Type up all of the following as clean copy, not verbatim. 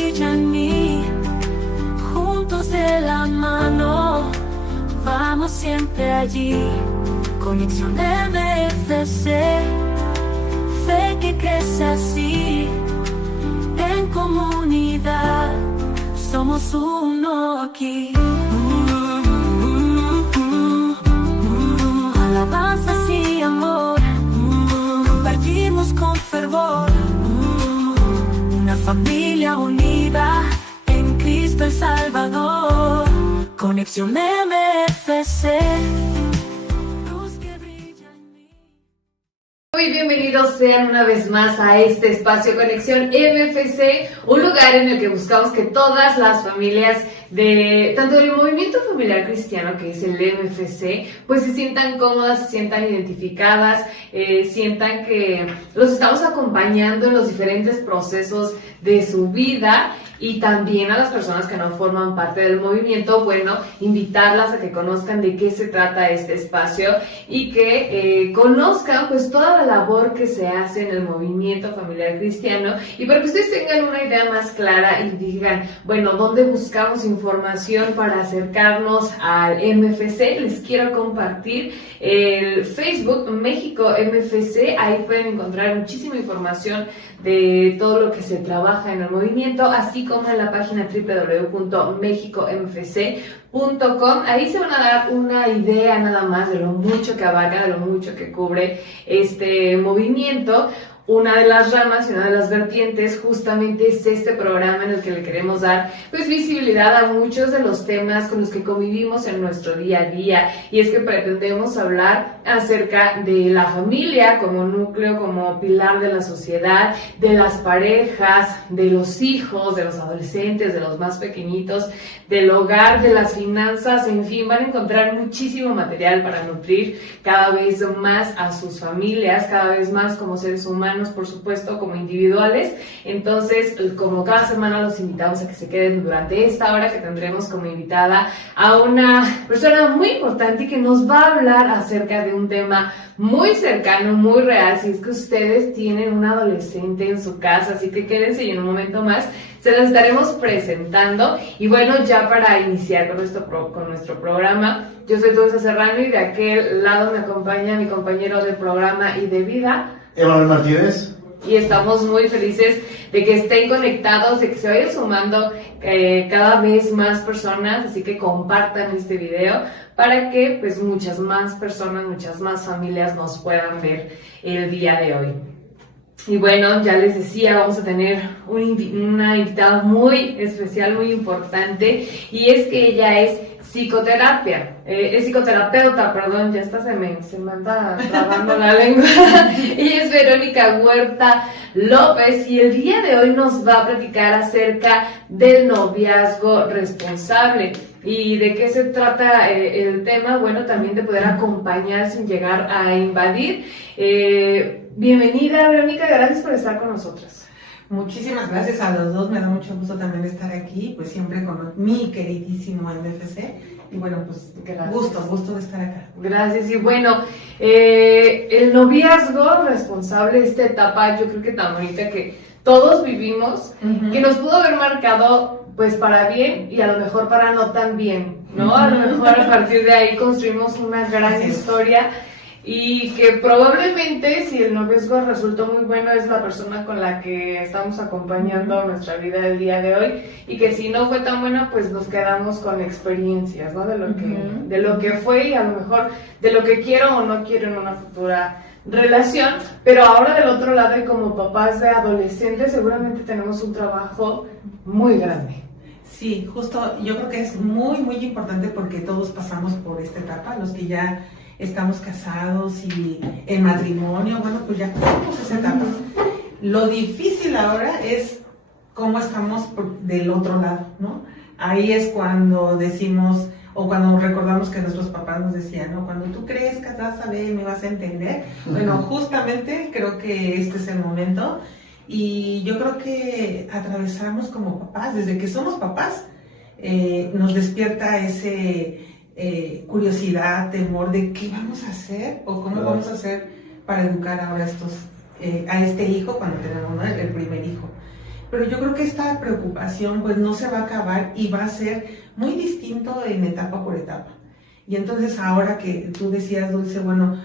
brilla en mí, juntos de la mano, vamos siempre allí. Conexión MFC, fe que crece así, en comunidad, somos uno aquí. Alabanzas y amor, compartimos con fervor, una familia unida en Cristo el Salvador. Conexión MFC. Muy bienvenidos sean una vez más a este espacio Conexión MFC, un lugar en el que buscamos que todas las familias de tanto del movimiento familiar cristiano, que es el MFC, pues se sientan cómodas, se sientan identificadas, sientan que los estamos acompañando en los diferentes procesos de su vida. Y también a las personas que no forman parte del movimiento, bueno, invitarlas a que conozcan de qué se trata este espacio y que conozcan pues toda la labor que se hace en el movimiento familiar cristiano, y para que ustedes tengan una idea más clara y digan, bueno, ¿dónde buscamos información para acercarnos al MFC? Les quiero compartir el Facebook México MFC, ahí pueden encontrar muchísima información de todo lo que se trabaja en el movimiento, así como en la página www.mexicomfc.com. Ahí se van a dar una idea nada más de lo mucho que abarca, de lo mucho que cubre este movimiento. Una de las ramas y una de las vertientes justamente es este programa en el que le queremos dar pues visibilidad a muchos de los temas con los que convivimos en nuestro día a día, y es que pretendemos hablar acerca de la familia como núcleo, como pilar de la sociedad, de las parejas, de los hijos, de los adolescentes, de los más pequeñitos, del hogar, de las finanzas, en fin, van a encontrar muchísimo material para nutrir cada vez más a sus familias, cada vez más como seres humanos, por supuesto, como individuales. Entonces, como cada semana los invitamos a que se queden durante esta hora, que tendremos como invitada a una persona muy importante que nos va a hablar acerca de un tema muy cercano, muy real, si es que ustedes tienen un adolescente en su casa, así que quédense y en un momento más se las estaremos presentando. Y bueno, ya para iniciar con nuestro programa, yo soy Dulce Serrano y de aquel lado me acompaña mi compañero de programa y de vida, Emanuel Martínez. Y estamos muy felices de que estén conectados, de que se vayan sumando cada vez más personas, así que compartan este video para que pues muchas más personas, muchas más familias nos puedan ver el día de hoy. Y bueno, ya les decía, vamos a tener una invitada muy especial, muy importante, y es que ella es psicoterapeuta, perdón, ya está, se me anda trabando la lengua. Ella es Verónica Huerta López y el día de hoy nos va a platicar acerca del noviazgo responsable. ¿Y de qué se trata el tema? Bueno, también de poder acompañar sin llegar a invadir. Bienvenida, Verónica, gracias por estar con nosotros. Muchísimas gracias a los dos, me da mucho gusto también estar aquí, pues siempre con mi queridísimo MFC, y bueno, pues gracias. Gusto de estar acá. Gracias, y bueno, el noviazgo responsable, esta etapa yo creo que tan bonita que todos vivimos, que nos pudo haber marcado pues para bien y a lo mejor para no tan bien, ¿no? A lo mejor a partir de ahí construimos una gran historia. Y que probablemente si el noviazgo resultó muy bueno es la persona con la que estamos acompañando nuestra vida del día de hoy, y que si no fue tan bueno pues nos quedamos con experiencias, ¿no? De lo que fue y a lo mejor de lo que quiero o no quiero en una futura relación. Pero ahora del otro lado y como papás de adolescentes seguramente tenemos un trabajo muy grande. Sí, justo yo creo que es muy importante porque todos pasamos por esta etapa, los que ya estamos casados y en matrimonio, bueno, pues ya pasamos esa etapa. Lo difícil ahora es cómo estamos del otro lado, ¿no? Ahí es cuando decimos, o cuando recordamos que nuestros papás nos decían, ¿no? Cuando tú crezcas, vas a ver, me vas a entender. Bueno, justamente creo que este es el momento, y yo creo que atravesamos como papás, desde que somos papás, nos despierta ese curiosidad, temor de qué vamos a hacer o cómo vamos a hacer para educar ahora a este hijo cuando tenemos, ¿no? el primer hijo. pero yo creo que esta preocupación pues no se va a acabar y va a ser muy distinto en etapa por etapa. Y entonces ahora que tú decías, Dulce, bueno,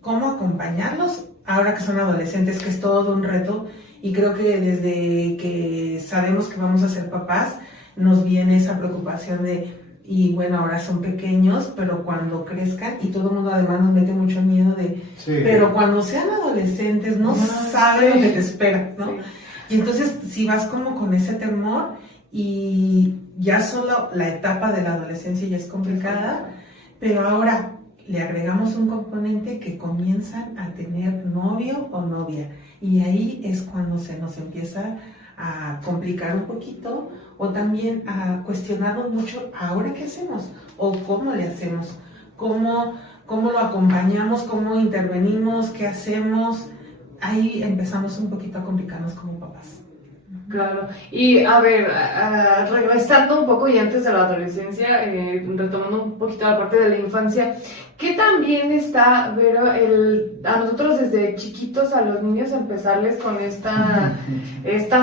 ¿cómo acompañarlos ahora que son adolescentes? Que es todo un reto, y creo que desde que sabemos que vamos a ser papás, nos viene esa preocupación de, y bueno, ahora son pequeños, pero cuando crezcan, y todo el mundo además nos mete mucho miedo de, pero cuando sean adolescentes no saben lo que te espera, ¿no? Sí. Y entonces si vas como con ese temor, y ya solo la etapa de la adolescencia ya es complicada, pero ahora le agregamos un componente que comienzan a tener novio o novia, y ahí es cuando se nos empieza a complicar un poquito, o también a cuestionarnos mucho, ¿ahora qué hacemos? ¿O cómo le hacemos? ¿Cómo lo acompañamos? ¿Cómo intervenimos? ¿Qué hacemos? Ahí empezamos un poquito a complicarnos como papás. Claro, y a ver, regresando un poco y antes de la adolescencia, retomando un poquito la parte de la infancia, ¿qué también está, Vero, a nosotros desde chiquitos a los niños empezarles con esta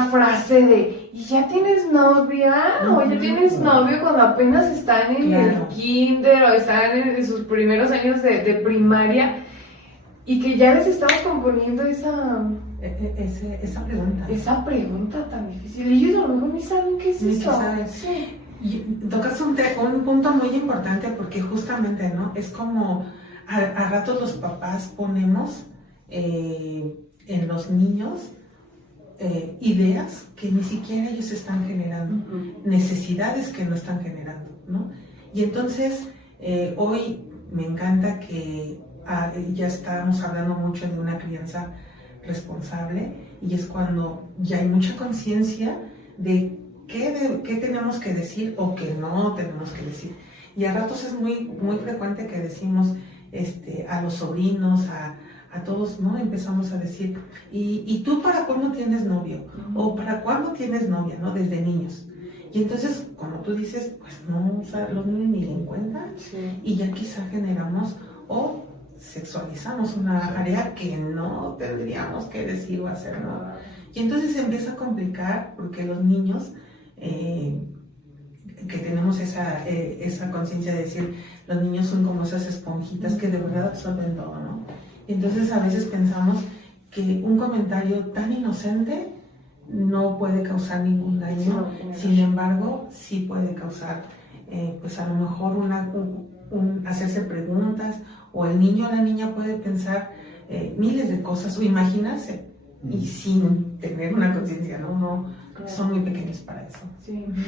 frase de, ¿y ya tienes novia? ¿O ya tienes novio cuando apenas están en el kinder o están en sus primeros años de primaria? Y que ya les estamos componiendo esa pregunta. Esa pregunta tan difícil. Y ellos a lo mejor ni saben qué es eso. Sí. Y tocas un punto muy importante, porque justamente, ¿no? Es como a ratos los papás ponemos en los niños ideas que ni siquiera ellos están generando, necesidades que no están generando, ¿no? Y entonces hoy me encanta que ya estamos hablando mucho de una crianza responsable, y es cuando ya hay mucha conciencia de qué tenemos que decir o qué no tenemos que decir. Y a ratos es muy, muy frecuente que decimos a los sobrinos, a todos, ¿no? Empezamos a decir, ¿y tú para cuándo tienes novio? ¿O para cuándo tienes novia? ¿No? Desde niños. Y entonces, como tú dices, pues no, o sea, los niños ni le encuentran, y ya quizá generamos o sexualizamos una área que no tendríamos que decir o hacer, ¿no? Y entonces se empieza a complicar, porque los niños que tenemos esa conciencia de decir, los niños son como esas esponjitas que de verdad absorben todo, ¿no? Y entonces a veces pensamos que un comentario tan inocente no puede causar ningún daño, sin embargo sí puede causar pues a lo mejor hacerse preguntas, o el niño o la niña puede pensar miles de cosas o imaginarse, y sin tener una conciencia, ¿no? Son muy pequeños para eso.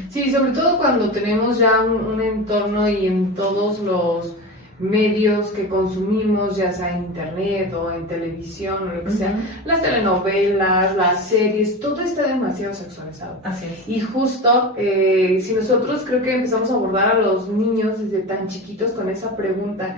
Sí, sobre todo cuando tenemos ya un entorno, y en todos los medios que consumimos, ya sea en internet o en televisión o lo que sea, las telenovelas, las series, todo está demasiado sexualizado. Así es. Y justo, si nosotros creo que empezamos a abordar a los niños desde tan chiquitos con esa pregunta,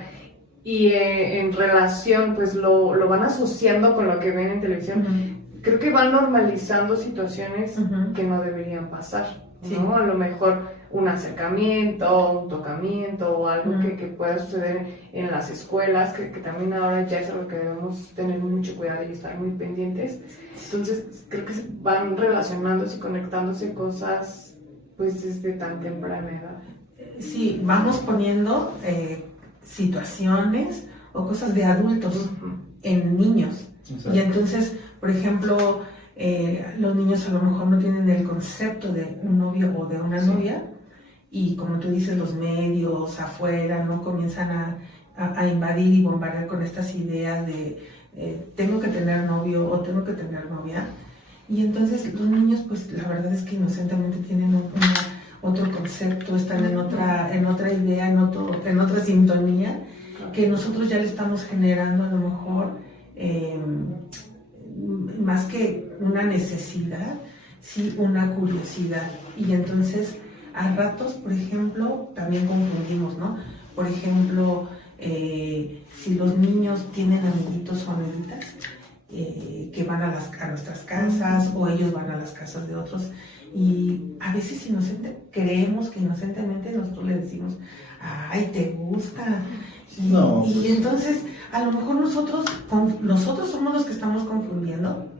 y en relación, pues lo van asociando con lo que ven en televisión, creo que van normalizando situaciones que no deberían pasar, ¿no? A lo mejor un acercamiento, un tocamiento, o algo que pueda suceder en las escuelas, que también ahora ya es algo que debemos tener mucho cuidado y estar muy pendientes. Entonces creo que se van relacionándose y conectándose cosas pues desde tan temprana edad. Sí, vamos poniendo situaciones o cosas de adultos en niños. Exacto. Y entonces, por ejemplo, los niños a lo mejor no tienen el concepto de un novio o de una novia, y como tú dices, los medios afuera no comienzan a invadir y bombardear con estas ideas de tengo que tener novio o tengo que tener novia. Y entonces los niños, pues la verdad es que inocentemente tienen otro concepto, están en otra idea, en otra sintonía, que nosotros ya le estamos generando a lo mejor más que una necesidad, sí una curiosidad. Y entonces a ratos, por ejemplo, también confundimos, ¿no? Por ejemplo, si los niños tienen amiguitos o amiguitas que van a nuestras casas, o ellos van a las casas de otros, y a veces creemos que inocentemente nosotros le decimos, ay, ¿te gusta? Y entonces a lo mejor nosotros somos los que estamos confundiendo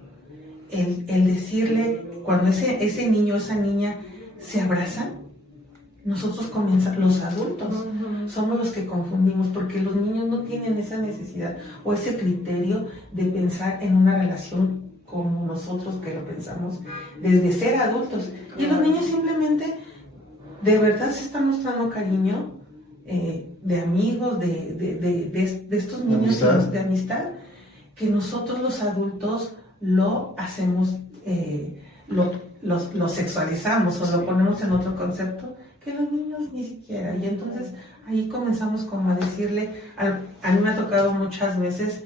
el decirle, cuando ese niño o esa niña se abrazan, nosotros los adultos, somos los que confundimos, porque los niños no tienen esa necesidad o ese criterio de pensar en una relación como nosotros que lo pensamos desde ser adultos. Y los niños simplemente de verdad se están mostrando cariño, de amigos, de estos niños de amistad, que nosotros los adultos lo hacemos, lo sexualizamos o lo ponemos en otro concepto que los niños ni siquiera. Y entonces ahí comenzamos como a decirle, a mí me ha tocado muchas veces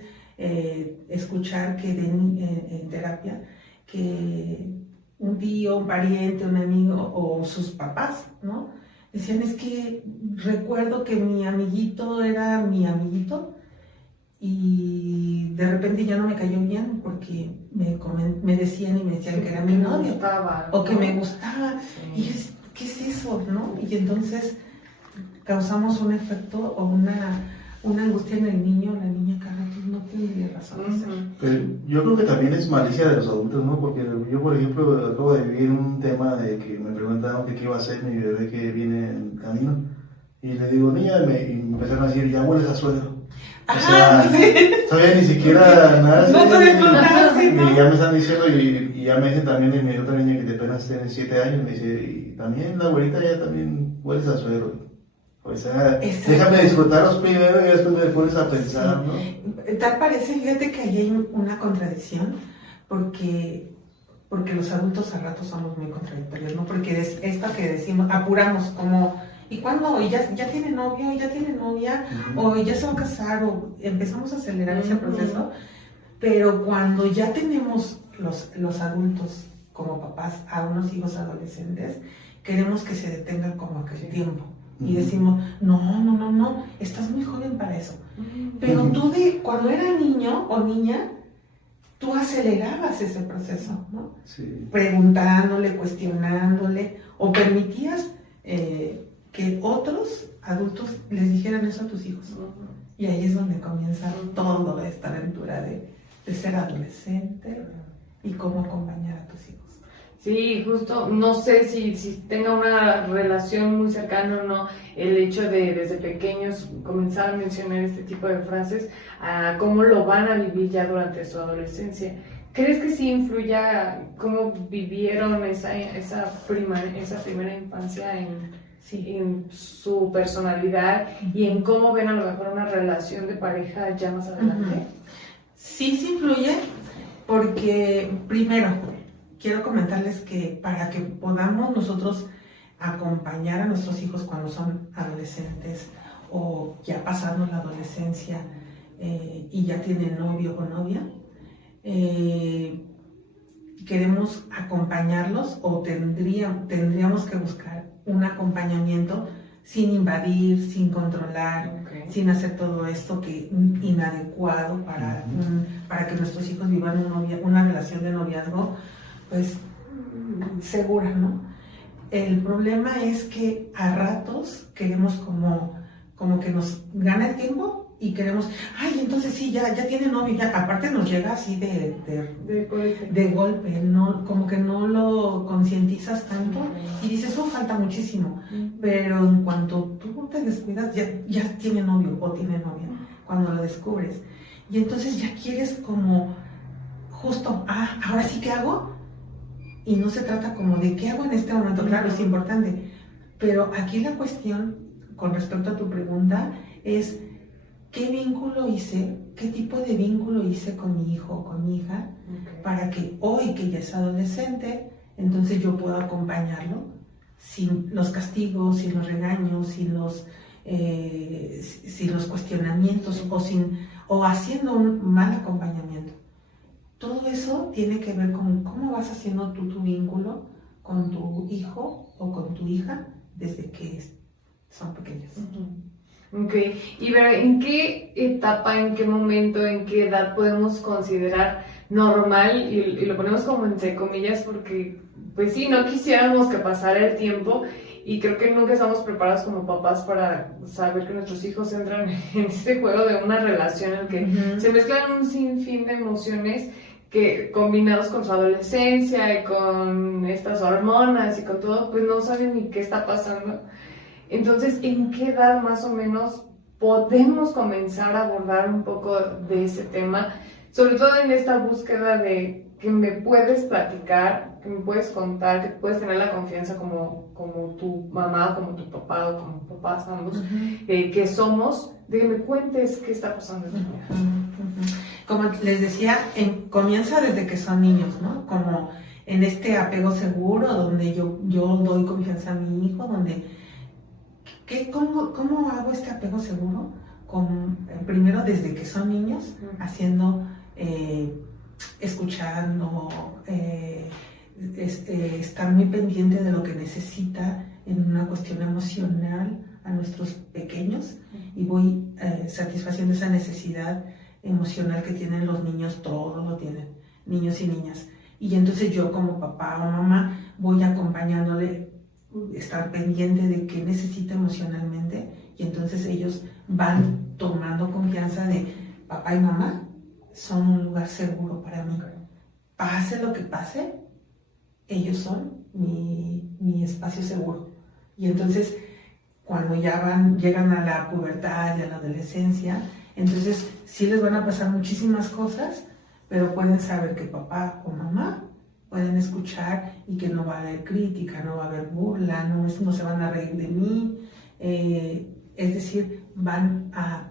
escuchar que en terapia, que un tío, un pariente, un amigo o sus papás, ¿no? Decían, es que recuerdo que mi amiguito era mi amiguito y de repente ya no me cayó bien porque me decían que era mi novio o que me gustaba. Sí. Y ¿qué es eso, no? Y entonces causamos un efecto o una angustia en el niño o la niña que no tiene razón de ser. Pero yo creo que también es malicia de los adultos, ¿no? Porque yo, por ejemplo, acabo de vivir un tema de que me preguntaron que qué iba a hacer mi bebé que viene en camino. Y le digo, niña, y me empezaron a decir, ya hueles a suegro. O sea, todavía ni siquiera nada. No te contaste, ¿no? Y ya me están diciendo, y ya me dicen también, y me dio también que te apenas tienes 7 años, me dice, y también la abuelita ya también hueles a suegro. O sea, déjame disfrutarlos primero y después me pones a pensar, ¿no? Tal parece, fíjate que ahí hay una contradicción, porque los adultos al rato somos muy contradictorios, ¿no? Porque es esto que decimos, apuramos como, ¿y cuándo? ¿Y ya tiene novio? ¿Y ya tiene novia? ¿O ya se va a casar? O empezamos a acelerar ese proceso, pero cuando ya tenemos los adultos como papás a unos hijos adolescentes, queremos que se detenga como aquel tiempo. Y decimos, no, estás muy joven para eso. Pero tú cuando eras niño o niña, tú acelerabas ese proceso, ¿no? Sí. Preguntándole, cuestionándole, o permitías que otros adultos les dijeran eso a tus hijos. Y ahí es donde comienza toda esta aventura de ser adolescente y cómo acompañar a tus hijos. Sí, justo, no sé si tenga una relación muy cercana o no el hecho de desde pequeños comenzar a mencionar este tipo de frases, a cómo lo van a vivir ya durante su adolescencia. ¿Crees que sí influya cómo vivieron esa primera infancia en su personalidad y en cómo ven a lo mejor una relación de pareja ya más adelante? Sí influye, porque primero quiero comentarles que para que podamos nosotros acompañar a nuestros hijos cuando son adolescentes o ya pasaron la adolescencia y ya tienen novio o novia, queremos acompañarlos o tendríamos que buscar un acompañamiento sin invadir, sin controlar, sin hacer todo esto que inadecuado para que nuestros hijos vivan una relación de noviazgo pues segura, ¿no? El problema es que a ratos queremos como que nos gana el tiempo y queremos, entonces sí, ya tiene novio, ya, aparte nos llega así de golpe, ¿no? Como que no lo concientizas tanto y dices, falta muchísimo, pero en cuanto tú te descuidas, ya tiene novio o tiene novia, cuando lo descubres. Y entonces ya quieres como, justo, ahora sí, ¿qué hago? Y no se trata como de qué hago en este momento, claro, es importante, pero aquí la cuestión con respecto a tu pregunta es qué vínculo hice, qué tipo de vínculo hice con mi hijo o con mi hija, para que hoy que ya es adolescente, entonces yo puedo acompañarlo sin los castigos, sin los regaños, sin los cuestionamientos o haciendo un mal acompañamiento. Todo eso tiene que ver con cómo vas haciendo tú tu vínculo con tu hijo o con tu hija desde que son pequeños. Ok, y ver, ¿en qué etapa, en qué momento, en qué edad podemos considerar normal, y lo ponemos como entre comillas porque, pues sí, no quisiéramos que pasara el tiempo y creo que nunca estamos preparados como papás para saber que nuestros hijos entran en este juego de una relación en el que se mezclan un sinfín de emociones que combinados con su adolescencia y con estas hormonas y con todo, pues no saben ni qué está pasando. Entonces, ¿en qué edad más o menos podemos comenzar a abordar un poco de ese tema? Sobre todo en esta búsqueda de que me puedes platicar, que me puedes contar, que puedes tener la confianza como tu mamá, como tu papá o como papás ambos, que somos, de que me cuentes qué está pasando en tu vida. Como les decía, comienza desde que son niños, ¿no? Como en este apego seguro, donde yo doy confianza a mi hijo, donde ¿cómo hago este apego seguro? Primero desde que son niños, haciendo, escuchando, estar muy pendiente de lo que necesita en una cuestión emocional a nuestros pequeños, y voy satisfaciendo esa necesidad emocional que tienen los niños, todos lo tienen, niños y niñas. Y entonces yo como papá o mamá voy acompañándole, estar pendiente de qué necesita emocionalmente, y entonces ellos van tomando confianza de papá y mamá son un lugar seguro para mí. Pase lo que pase, ellos son mi espacio seguro. Y entonces cuando ya llegan a la pubertad y a la adolescencia, entonces sí les van a pasar muchísimas cosas, pero pueden saber que papá o mamá pueden escuchar y que no va a haber crítica, no va a haber burla, no se van a reír de mí, es decir, van a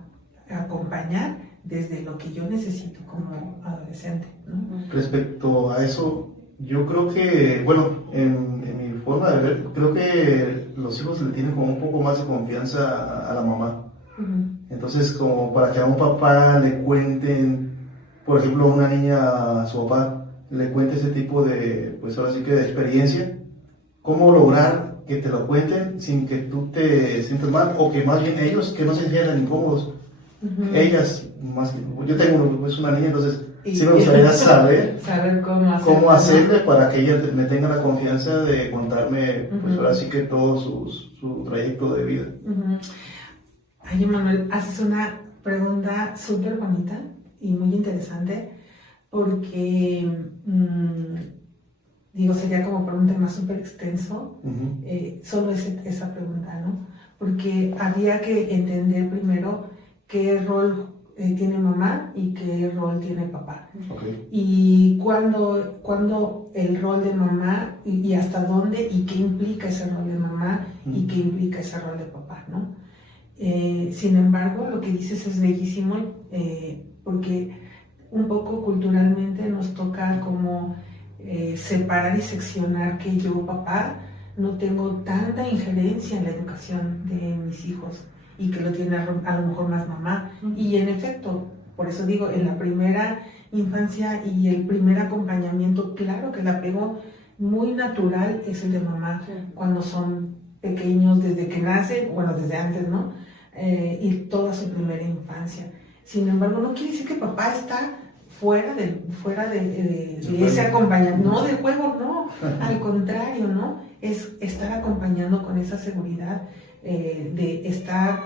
acompañar desde lo que yo necesito como adolescente, ¿no? Respecto a eso, yo creo que, bueno, en mi forma de ver, creo que los hijos le tienen como un poco más de confianza a la mamá. Entonces, como para que a un papá le cuenten, por ejemplo, a una niña, a su papá, le cuente ese tipo de, pues ahora sí que de experiencia, cómo lograr que te lo cuenten sin que tú te sientas mal, o que más bien ellos que no se sientan incómodos. Ellas, más, yo tengo pues una niña, entonces sí me gustaría saber cómo hacerle para que ella me tenga la confianza de contarme, pues ahora sí que todo su trayecto de vida. Ay, Manuel, haces una pregunta súper bonita y muy interesante, porque sería como para un tema súper extenso, solo esa pregunta, ¿no? Porque habría que entender primero qué rol tiene mamá y qué rol tiene papá. Okay. Y cuándo el rol de mamá y hasta dónde y qué implica ese rol de mamá y qué implica ese rol de papá, ¿no? Sin embargo, lo que dices es bellísimo, porque un poco culturalmente nos toca como separar y seccionar que yo, papá, no tengo tanta injerencia en la educación de mis hijos y que lo tiene a lo mejor más mamá. Y en efecto, por eso digo, en la primera infancia y el primer acompañamiento, claro que el apego muy natural es el de mamá, cuando son pequeños, desde que nacen, bueno, desde antes, ¿no? Y toda su primera infancia. Sin embargo, no quiere decir que papá está fuera de ese acompañamiento, no del juego, no, al contrario, ¿no? Es estar acompañando con esa seguridad, de estar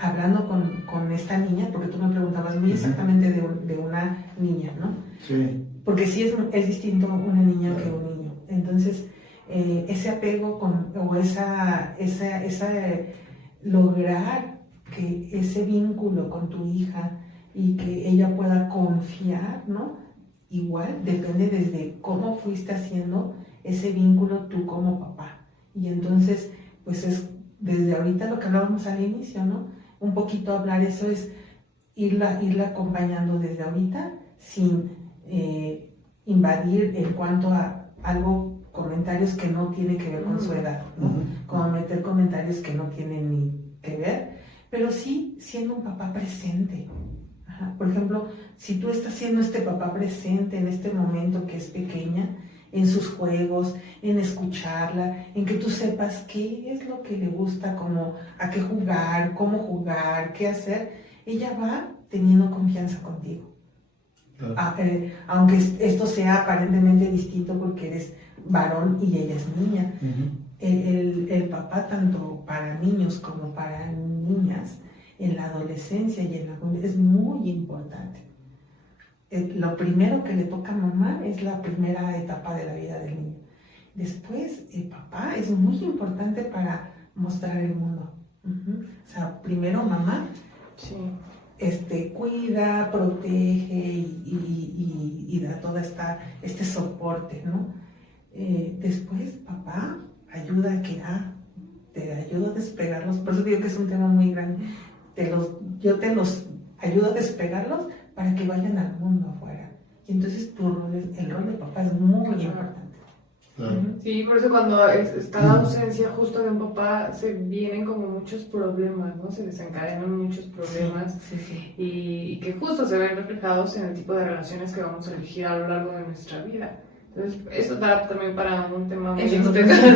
hablando con esta niña, porque tú me preguntabas muy exactamente de una niña, ¿no? Sí. Porque sí es distinto una niña que un niño. Entonces, ese apego o esa lograr que ese vínculo con tu hija y que ella pueda confiar, ¿no? Igual depende desde cómo fuiste haciendo ese vínculo tú como papá. Y entonces, pues es desde ahorita lo que hablábamos al inicio, ¿no? Un poquito hablar, eso es irla acompañando desde ahorita sin invadir en cuanto a comentarios que no tienen que ver con su edad, ¿no? Como meter comentarios que no tienen ni que ver, pero sí siendo un papá presente. Por ejemplo, si tú estás siendo este papá presente en este momento que es pequeña, en sus juegos, en escucharla, en que tú sepas qué es lo que le gusta, como a qué jugar, cómo jugar, qué hacer, ella va teniendo confianza contigo. Claro. Aunque esto sea aparentemente distinto porque eres varón y ella es niña. El papá, tanto para niños como para niñas, en la adolescencia y en la juventud, es muy importante. lo primero que le toca a mamá es la primera etapa de la vida del niño. Después, el papá es muy importante para mostrar el mundo. O sea, primero mamá Sí. cuida, protege y da todo este soporte, ¿no? Después, papá ayuda a crear, te ayuda a despegarlos. Por eso digo que es un tema muy grande. Yo te los ayudo a despegarlos para que vayan al mundo afuera. Y entonces el rol de papá es muy importante. Claro. Sí, por eso cuando está la ausencia justo de un papá, se vienen como muchos problemas, ¿no? Se desencadenan muchos problemas Sí. y que justo se ven reflejados en el tipo de relaciones que vamos a elegir a lo largo de nuestra vida. Entonces, eso da también para un tema muy Eso extenso.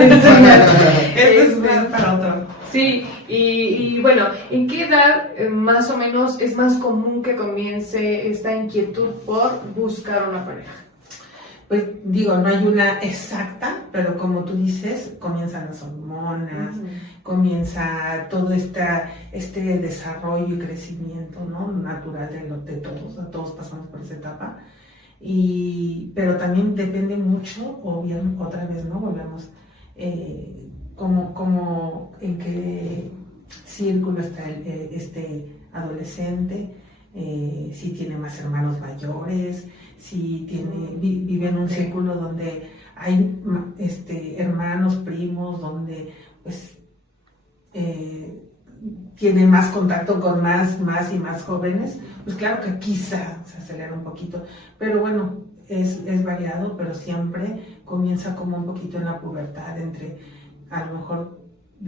es para otro. Sí, y bueno, ¿en qué edad más o menos es más común que comience esta inquietud por buscar una pareja? Pues digo, no hay una exacta, pero como tú dices, comienzan las hormonas, comienza todo este desarrollo y crecimiento, ¿no? Natural de todos pasamos por esa etapa. Pero también depende mucho, o bien otra vez, ¿no? Volvemos, como en qué círculo está este adolescente, si tiene más hermanos mayores, si vive en un círculo donde hay hermanos, primos, donde pues tiene más contacto con más y más jóvenes, pues claro que quizá se acelera un poquito, pero bueno, es variado, pero siempre comienza como un poquito en la pubertad, entre a lo mejor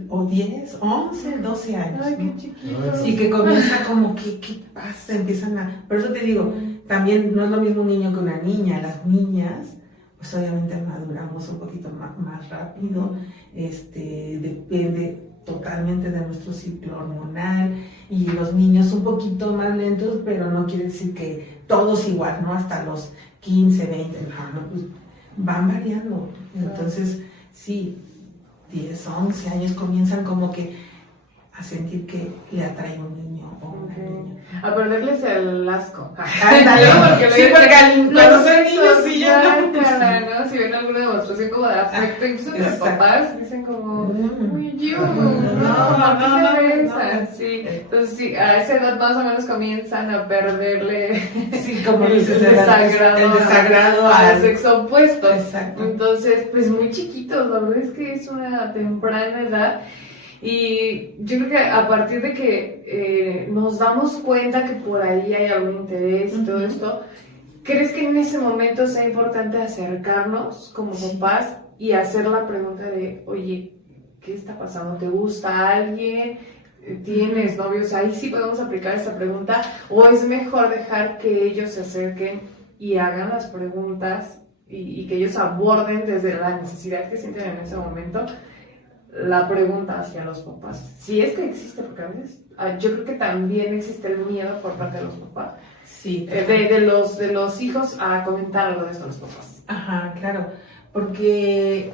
o 10, 11, 12 años. Ay, ¿no? qué chiquito. Sí, que comienza como, ¿qué pasa? Empiezan a... Por eso te digo, también no es lo mismo un niño que una niña. Las niñas, pues obviamente maduramos un poquito más rápido, depende totalmente de nuestro ciclo hormonal, y los niños un poquito más lentos, pero no quiere decir que todos igual, ¿no? Hasta los 15, 20, no, pues van variando. Entonces, sí, 10, 11 años comienzan como que a sentir que le atrae un niño o una niña. A perderles el asco. Ándale, Sí, porque cuando son niños sí ya no. ¿no? Si ven alguna demostración como de afecto, incluso entre Exacto. papás, dicen como, uy, yo, no. Sí, entonces sí, a esa edad más o menos comienzan a perderle Sí, como el dices, desagrado al sexo opuesto. Exacto. Entonces, pues muy chiquitos, la verdad es que es una temprana edad. Y yo creo que a partir de que nos damos cuenta que por ahí hay algún interés y todo esto, ¿crees que en ese momento sea importante acercarnos como papás y hacer la pregunta de, oye, ¿qué está pasando? ¿Te gusta alguien? ¿Tienes novios? Ahí sí podemos aplicar esta pregunta, o es mejor dejar que ellos se acerquen y hagan las preguntas y que ellos aborden desde la necesidad que sienten en ese momento la pregunta hacia los papás, si es que existe, porque a veces yo creo que también existe el miedo por parte de los papás, Sí. de los hijos a comentar algo de esto a los papás. Ajá, claro, porque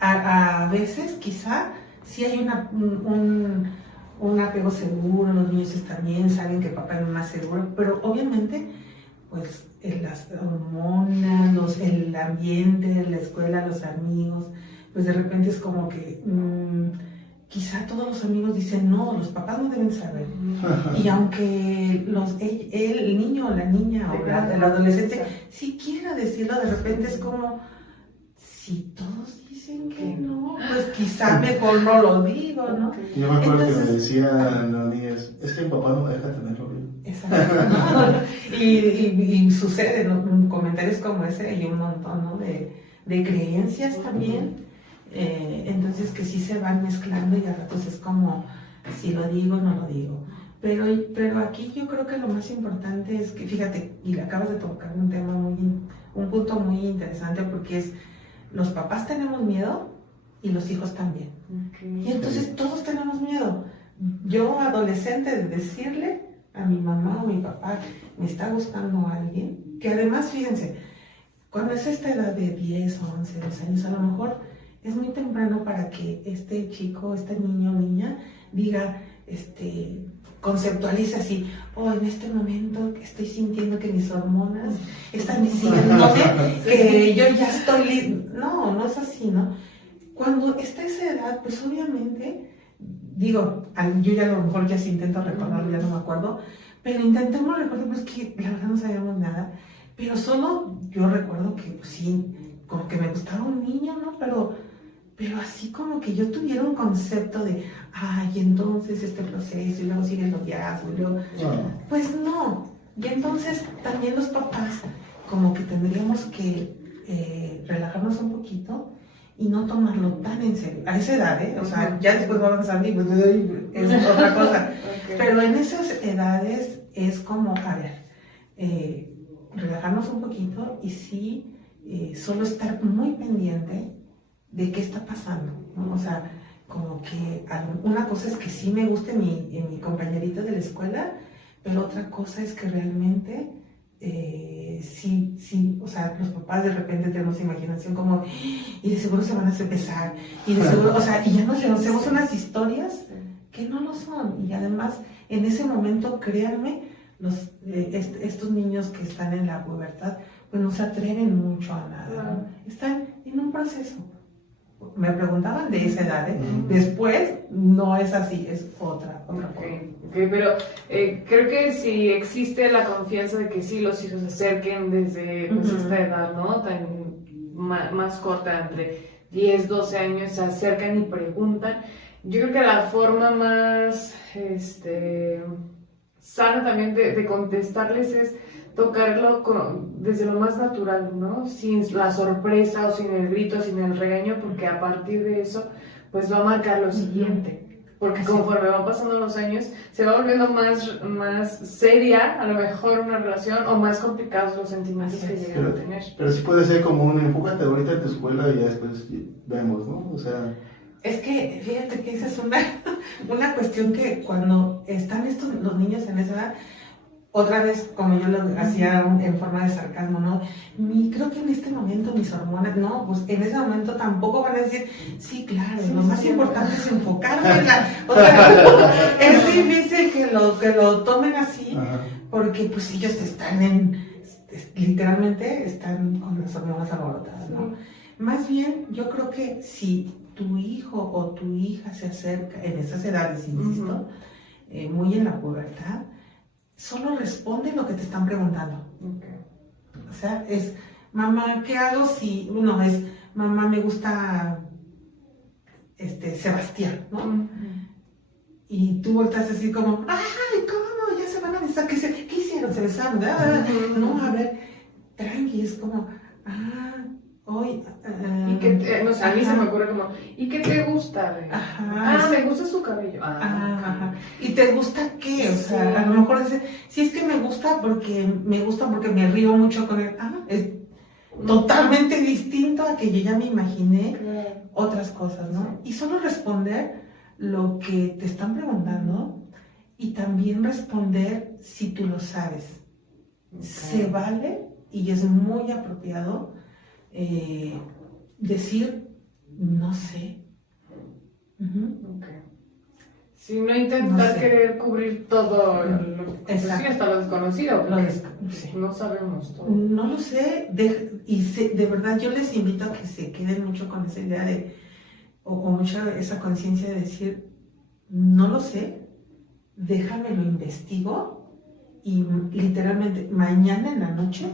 a veces quizá sí hay un apego seguro, los niños están bien, saben que papá es más seguro, pero obviamente pues las hormonas, el ambiente, la escuela, los amigos, pues de repente es como que quizá todos los amigos dicen, no, los papás no deben saber. Y aunque el niño o la niña o el adolescente sí quiera decirlo, de repente es como, si todos dicen que no, pues quizá mejor no lo digo, ¿no? Yo me acuerdo Entonces, que me decían los niños, es que mi papá no me deja tenerlo bien. Exacto. Y sucede, ¿no? Comentarios como ese y un montón, ¿no? de creencias también. Entonces que sí se van mezclando y a ratos es como, si lo digo, no lo digo. Pero aquí yo creo que lo más importante es que, fíjate, y le acabas de tocar un punto muy interesante, porque es, los papás tenemos miedo y los hijos también. Okay. Y entonces todos tenemos miedo. Yo, adolescente, de decirle a mi mamá o mi papá, me está gustando alguien, que además, fíjense, cuando es esta edad de 10, 11, 12 años, a lo mejor es muy temprano para que este chico, este niño o niña diga, conceptualice así, en este momento estoy sintiendo que mis hormonas están diciéndome que yo ya estoy... No es así, ¿no? Cuando está esa edad, pues obviamente, digo, yo ya a lo mejor ya sí intento recordarlo, ya no me acuerdo, pero intentemos recordar, pues que la verdad no sabíamos nada, pero solo yo recuerdo que, pues sí, como que me gustaba un niño, ¿no? Pero así como que yo tuviera un concepto de, y entonces este proceso, y luego sigue el noviazgo, y luego... Pues no. Y entonces también los papás como que tendríamos que relajarnos un poquito y no tomarlo tan en serio. A esa edad, O sea, ya después va a avanzar y pues es otra cosa. Okay. Pero en esas edades es como, relajarnos un poquito y sí, solo estar muy pendiente de qué está pasando, ¿no? O sea, como que una cosa es que sí me guste mi compañerita de la escuela, pero otra cosa es que realmente sí, o sea, los papás de repente tenemos imaginación como, y de seguro se van a hacer besar, y de seguro, o sea, y ya nos hacemos unas historias que no lo son, y además en ese momento, créanme, estos niños que están en la pubertad, pues no se atreven mucho a nada, ¿no? Están en un proceso. Me preguntaban de esa edad, Después no es así, es otra forma. Pero creo que si existe la confianza de que sí los hijos se acerquen desde esta edad, ¿no? Tan más corta, entre 10, 12 años, se acercan y preguntan. Yo creo que la forma más sana también de contestarles es tocarlo desde lo más natural, ¿no? Sin la sorpresa o sin el grito, sin el regaño, porque a partir de eso, pues va a marcar lo siguiente. Porque conforme van pasando los años, se va volviendo más seria, a lo mejor una relación, o más complicados los sentimientos que llegan a tener. Pero sí puede ser como enfócate ahorita en tu escuela y ya después vemos, ¿no? O sea... Es que, fíjate que esa es una cuestión que cuando están los niños en esa edad, otra vez, como yo lo hacía en forma de sarcasmo, ¿no? Creo que en este momento mis hormonas, no, pues en ese momento tampoco van a decir, sí, claro, lo más importante es enfocarme en la... O sea, es difícil que lo tomen así, porque pues ellos literalmente están con las hormonas alborotadas, ¿no? Más bien, yo creo que si tu hijo o tu hija se acerca en esas edades, insisto, muy en la pubertad, solo responde lo que te están preguntando. O sea, es, mamá, ¿qué hago si...? Uno es, mamá, me gusta Sebastián, ¿no? Y tú volteas así como, ¡ay, cómo! Ya se van a besar. ¿Qué hicieron? ¿Se besaron? No, a ver, tranqui, es como, hoy... ¿Y qué no sé, a mí se me ocurre como, ¿y qué te gusta? Me gusta su cabello. ¿Y te gusta qué? O sea, a lo mejor dice, si es que me gusta porque me río mucho con él. Es totalmente distinto a que yo ya me imaginé otras cosas, ¿no? Y solo responder lo que te están preguntando y también responder si tú lo sabes. Se vale y es muy apropiado decir no sé. Si no intentar querer cubrir todo hasta lo desconocido, no sabemos todo. No lo sé, de verdad yo les invito a que se queden mucho con esa idea o mucha esa conciencia de decir no lo sé, déjame lo investigo y literalmente mañana en la noche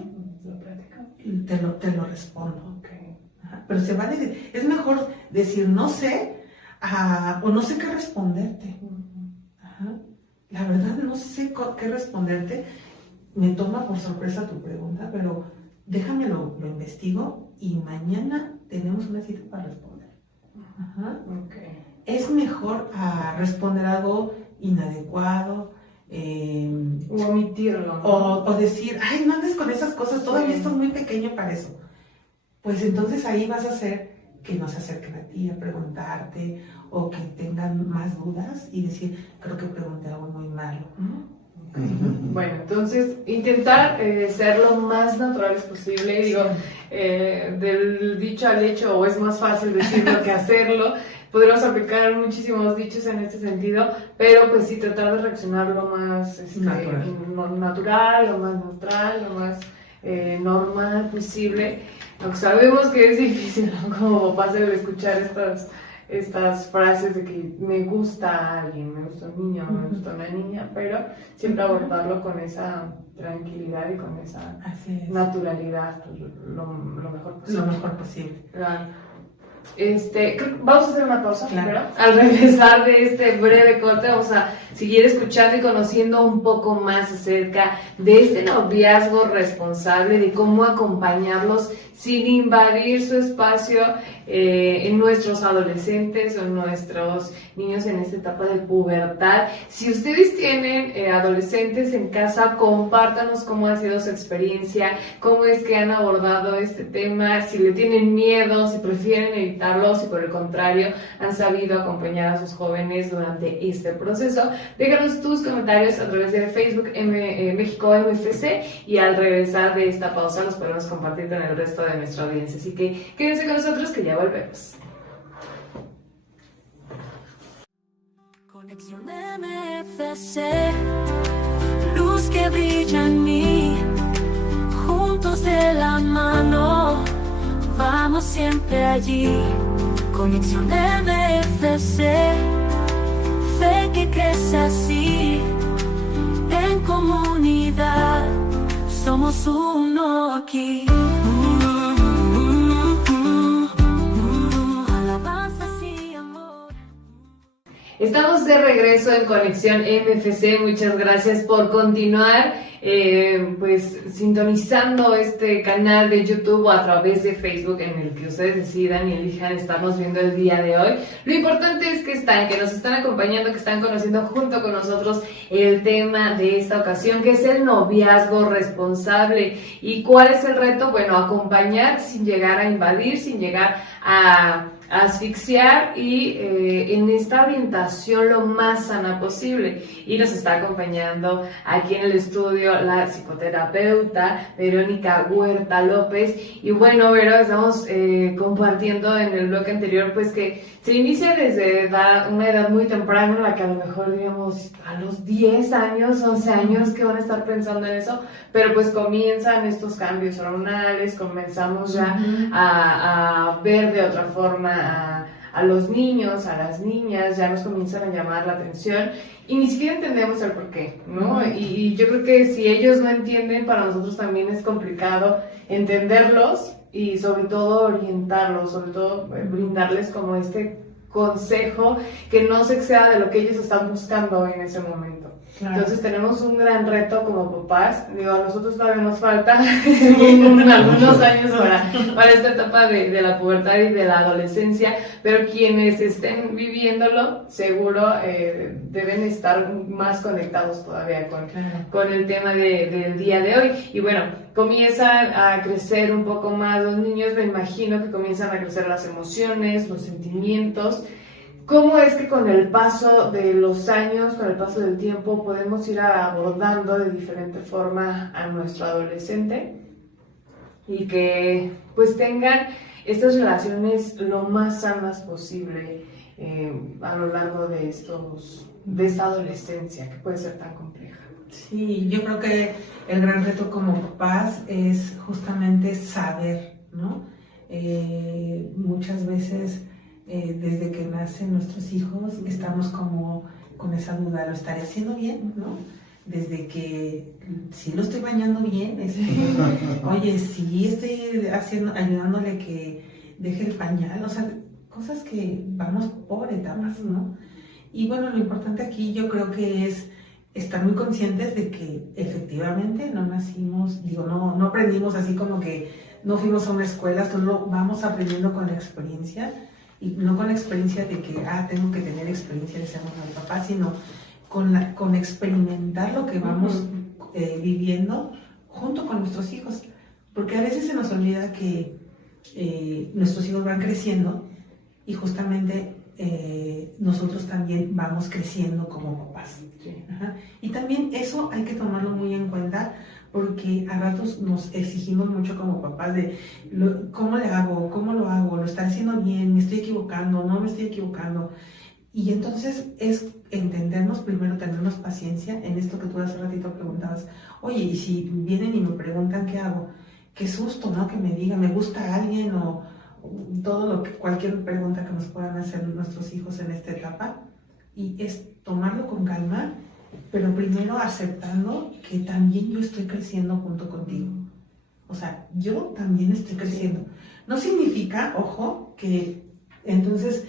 te lo respondo. Pero se vale, es mejor decir no sé o no sé qué responderte. La verdad no sé qué responderte, me toma por sorpresa tu pregunta, pero déjame lo investigo y mañana tenemos una cita para responder. Es mejor responder algo inadecuado, o omitirlo, ¿no? o decir, ay, no andes con esas cosas, todavía estás muy pequeño para eso. Pues entonces ahí vas a hacer que no se acerquen a ti a preguntarte o que tengan más dudas y decir, creo que pregunté algo muy malo. Bueno, entonces intentar ser lo más naturales posible, digo, del dicho al hecho, o es más fácil decirlo que hacerlo, podríamos aplicar muchísimos dichos en este sentido, pero pues sí tratar de reaccionar lo más natural, lo más neutral, lo más normal posible, aunque sabemos que es difícil, ¿no? Como papás el escuchar estas frases de que me gusta alguien, me gusta un niño, me gusta una niña, pero siempre abordarlo con esa tranquilidad y con esa naturalidad, lo mejor posible. Lo mejor posible. Claro. Vamos a hacer una pausa, claro. Pero al regresar de este breve corte vamos a seguir escuchando y conociendo un poco más acerca de este noviazgo responsable, de cómo acompañarlos sin invadir su espacio en nuestros adolescentes o en nuestros niños en esta etapa de pubertad. Si ustedes tienen adolescentes en casa, compártanos cómo ha sido su experiencia, cómo es que han abordado este tema, si le tienen miedo, si prefieren evitarlo, si por el contrario han sabido acompañar a sus jóvenes durante este proceso. Déjanos tus comentarios a través de Facebook México MFC, y al regresar de esta pausa los podemos compartir con el resto de nuestra audiencia. Así que quédense con nosotros que ya volvemos. Conexión MFC, luz que brilla en mí, juntos de la mano, vamos siempre allí. Conexión MFC, fe que crece así, en comunidad, somos uno aquí. Estamos de regreso en Conexión MFC. Muchas gracias por continuar pues sintonizando este canal de YouTube o a través de Facebook, en el que ustedes decidan y elijan estarnos viendo el día de hoy. Lo importante es que nos están acompañando, que están conociendo junto con nosotros el tema de esta ocasión, que es el noviazgo responsable. ¿Y cuál es el reto? Bueno, acompañar sin llegar a invadir, sin llegar a asfixiar, y en esta orientación lo más sana posible. Y nos está acompañando aquí en el estudio la psicoterapeuta Verónica Huerta López. Y bueno, Vero, estamos compartiendo en el bloque anterior pues que se inicia desde una edad muy temprana, en la que a lo mejor diríamos a los 10 años, 11 años que van a estar pensando en eso, pero pues comienzan estos cambios hormonales, comenzamos ya a ver de otra forma a los niños, a las niñas, ya nos comienzan a llamar la atención y ni siquiera entendemos el porqué, ¿no? Y yo creo que si ellos no entienden, para nosotros también es complicado entenderlos y sobre todo orientarlos, sobre todo brindarles como este consejo que no se exceda de lo que ellos están buscando en ese momento. Claro. Entonces tenemos un gran reto como papás. Digo, a nosotros todavía nos falta algunos años para esta etapa de la pubertad y de la adolescencia, pero quienes estén viviéndolo seguro deben estar más conectados todavía con el tema del día de hoy. Y bueno, comienzan a crecer un poco más los niños, me imagino que comienzan a crecer las emociones, los sentimientos. ¿Cómo es que con el paso de los años, con el paso del tiempo, podemos ir abordando de diferente forma a nuestro adolescente y que pues tengan estas relaciones lo más sanas posible a lo largo de esta adolescencia que puede ser tan compleja? Sí, yo creo que el gran reto como papás es justamente saber, ¿no? Muchas veces desde que nacen nuestros hijos estamos como con esa duda, ¿lo estaré haciendo bien? ¿No? Desde que sí lo estoy bañando bien, oye, sí estoy ayudándole que deje el pañal, o sea, cosas que vamos por etapas, ¿no? Y bueno, lo importante aquí yo creo que es estar muy conscientes de que efectivamente no nacimos, no aprendimos así como que no fuimos a una escuela, solo vamos aprendiendo con la experiencia. Y no con la experiencia de que, tengo que tener experiencia de ser mamá y papá, sino con experimentar lo que vamos viviendo junto con nuestros hijos. Porque a veces se nos olvida que nuestros hijos van creciendo y justamente nosotros también vamos creciendo como papás. Sí. Ajá. Y también eso hay que tomarlo muy en cuenta, porque a ratos nos exigimos mucho como papás de cómo le hago, cómo lo hago, lo está haciendo bien, me estoy equivocando, no me estoy equivocando. Y entonces es entendernos primero, tenernos paciencia en esto que tú hace ratito preguntabas. Oye, y si vienen y me preguntan qué hago, qué susto, ¿no? Que me diga, me gusta alguien o todo lo que, cualquier pregunta que nos puedan hacer nuestros hijos en esta etapa. Y es tomarlo con calma, pero primero aceptando que también yo estoy creciendo junto contigo. O sea, yo también estoy creciendo. No significa, ojo, que entonces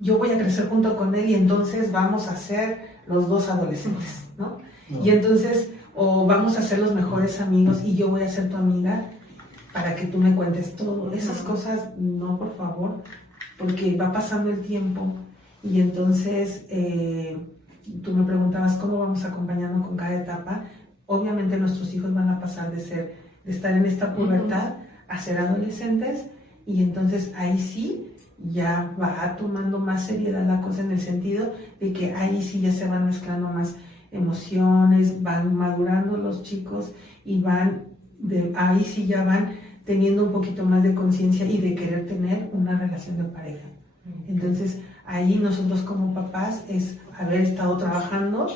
yo voy a crecer junto con él y entonces vamos a ser los dos adolescentes, ¿no? No. Y entonces, o vamos a ser los mejores amigos y yo voy a ser tu amiga para que tú me cuentes todo. Esas cosas, no, por favor, porque va pasando el tiempo y entonces tú me preguntabas cómo vamos acompañando con cada etapa. Obviamente nuestros hijos van a pasar de estar en esta pubertad a ser adolescentes y entonces ahí sí ya va tomando más seriedad la cosa en el sentido de que ahí sí ya se van mezclando más emociones, van madurando los chicos y ahí sí ya van teniendo un poquito más de conciencia y de querer tener una relación de pareja. Entonces ahí nosotros como papás es haber estado trabajando,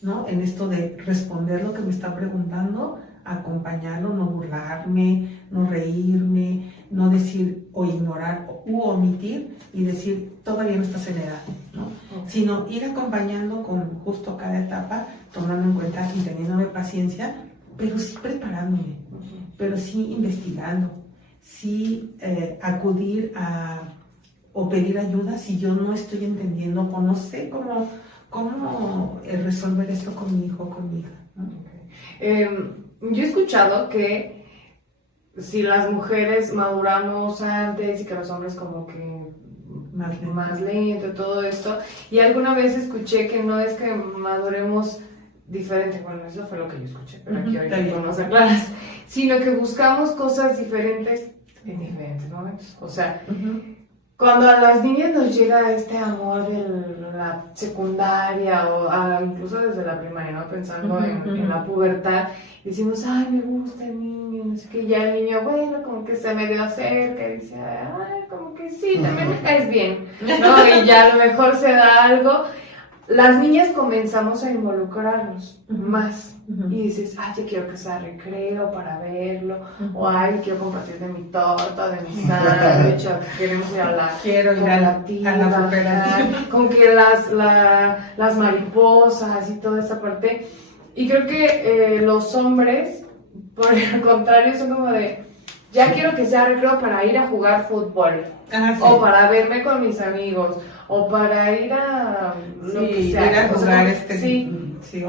¿no? En esto de responder lo que me está preguntando, acompañarlo, no burlarme, no reírme, no decir o ignorar u omitir y decir todavía no estás en edad, ¿no? Sino ir acompañando con justo cada etapa, tomando en cuenta y teniéndome paciencia, pero sí preparándome, pero sí investigando, sí acudir o pedir ayuda si yo no estoy entendiendo o no sé cómo resolver esto con mi hijo o con mi hija, ¿no? Yo he escuchado que si las mujeres maduramos antes y que los hombres como que más lento y todo esto, y alguna vez escuché que no es que maduremos diferente, bueno, eso fue lo que yo escuché, pero aquí ahorita no nos aclaras, sino que buscamos cosas diferentes en diferentes momentos. O sea, cuando a las niñas nos llega este amor de la secundaria o incluso desde la primaria, ¿no? Pensando en la pubertad, decimos, ay, me gusta el niño, no sé qué, ya el niño, bueno, como que se medio acerca y dice, ay, como que sí, también me caes bien, ¿no? Y ya a lo mejor se da algo. Las niñas comenzamos a involucrarnos más y dices, ay, yo quiero que sea recreo para verlo, o ay, quiero compartir de mi torta, de mi sándwich, o que queremos ir a la cooperativa, con que las mariposas y toda esa parte. Y creo que los hombres, por el contrario, son como de, ya quiero que sea recreo para ir a jugar fútbol, o para verme con mis amigos, o para ir a lo que sea. Ir a jugar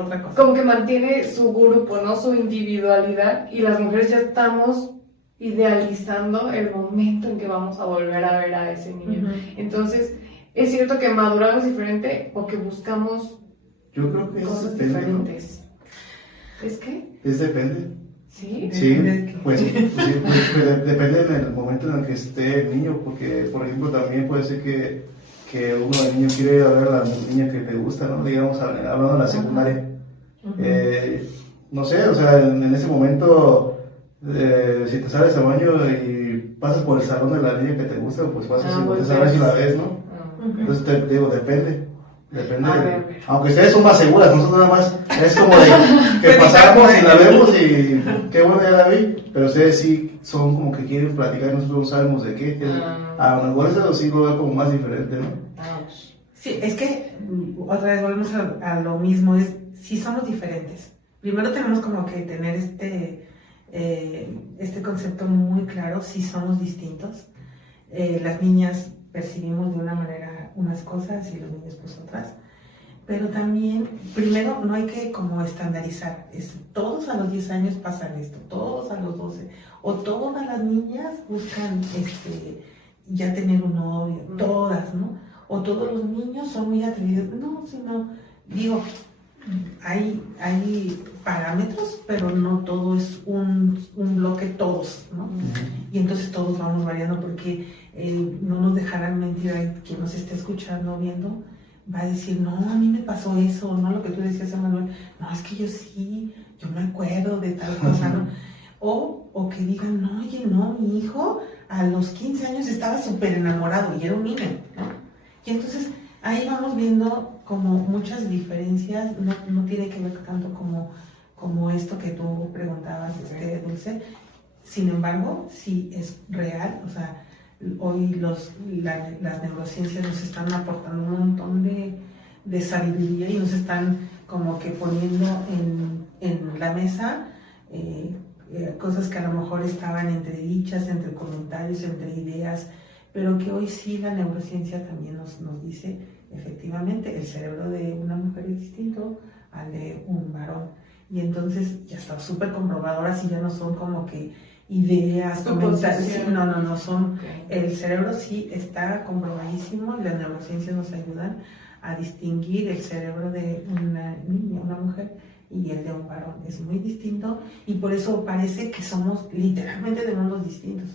otra cosa. Como que mantiene su grupo, ¿no? Su individualidad, y las mujeres ya estamos idealizando el momento en que vamos a volver a ver a ese niño. Entonces, ¿es cierto que maduramos diferente o que buscamos Yo creo que cosas diferentes? ¿no? ¿Es qué? Es depende. ¿Sí? Sí, pues depende del momento en el que esté el niño, porque, por ejemplo, también puede ser que uno de niño quiere ir a ver a la niña que te gusta, ¿no? Digamos, hablando de la secundaria. No sé, o sea, en ese momento, si te sales al baño y pasas por el salón de la niña que te gusta, pues pasas y volteas a ver si la ves, ¿no? Entonces te digo, depende. Aunque ustedes son más seguras, nosotros nada más es como de que pasamos y la vemos y qué bueno, ya la vi, pero ustedes sí son como que quieren platicar, nosotros no sabemos de qué. A lo mejor eso sí lo veo como más diferente, ¿no? Sí, es que otra vez volvemos a lo mismo, es sí somos diferentes. Primero tenemos como que tener este concepto muy claro, sí somos distintos. Las niñas percibimos de una manera unas cosas y los niños pues otras, pero también primero no hay que como estandarizar, todos a los 10 años pasan esto, todos a los 12, o todas las niñas buscan ya tener un novio, todas, ¿no? O todos los niños son muy atrevidos, no, sino, digo, hay parámetros, pero no todo es un bloque todos, ¿no? Y entonces todos vamos variando porque no nos dejarán mentir a quien nos esté escuchando o viendo, va a decir, no, a mí me pasó eso, no lo que tú decías, Emanuel, no, es que yo sí, yo me acuerdo de tal cosa, ¿no? O que digan, no, oye, no, mi hijo a los 15 años estaba súper enamorado y era un niño, ¿no? Y entonces ahí vamos viendo como muchas diferencias, no tiene que ver tanto como esto que tú preguntabas, Dulce. Sin embargo, sí es real, o sea, hoy las neurociencias nos están aportando un montón de sabiduría y nos están como que poniendo en la mesa cosas que a lo mejor estaban entre dichas, entre comentarios, entre ideas, pero que hoy sí la neurociencia también nos dice, efectivamente, el cerebro de una mujer es distinto al de un varón. Y entonces ya está súper comprobado, ahora sí ya no son como que ideas, comentarios, no son, el cerebro sí está comprobadísimo y las neurociencias nos ayudan a distinguir el cerebro de una niña, una mujer, y el de un varón. Es muy distinto y por eso parece que somos literalmente de mundos distintos,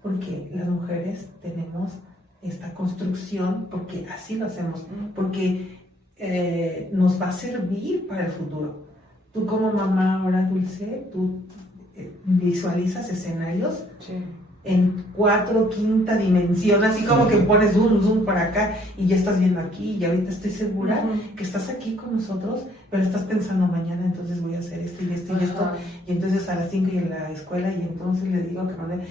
porque las mujeres tenemos esta construcción, porque así lo hacemos, porque nos va a servir para el futuro. Tú como mamá ahora, Dulce, tú visualizas escenarios en 4, 5 dimensión, así como que pones zoom para acá y ya estás viendo aquí y ahorita estoy segura que estás aquí con nosotros, pero estás pensando mañana, entonces voy a hacer esto y esto y esto, y entonces a las 5 y en la escuela y entonces le digo que no le...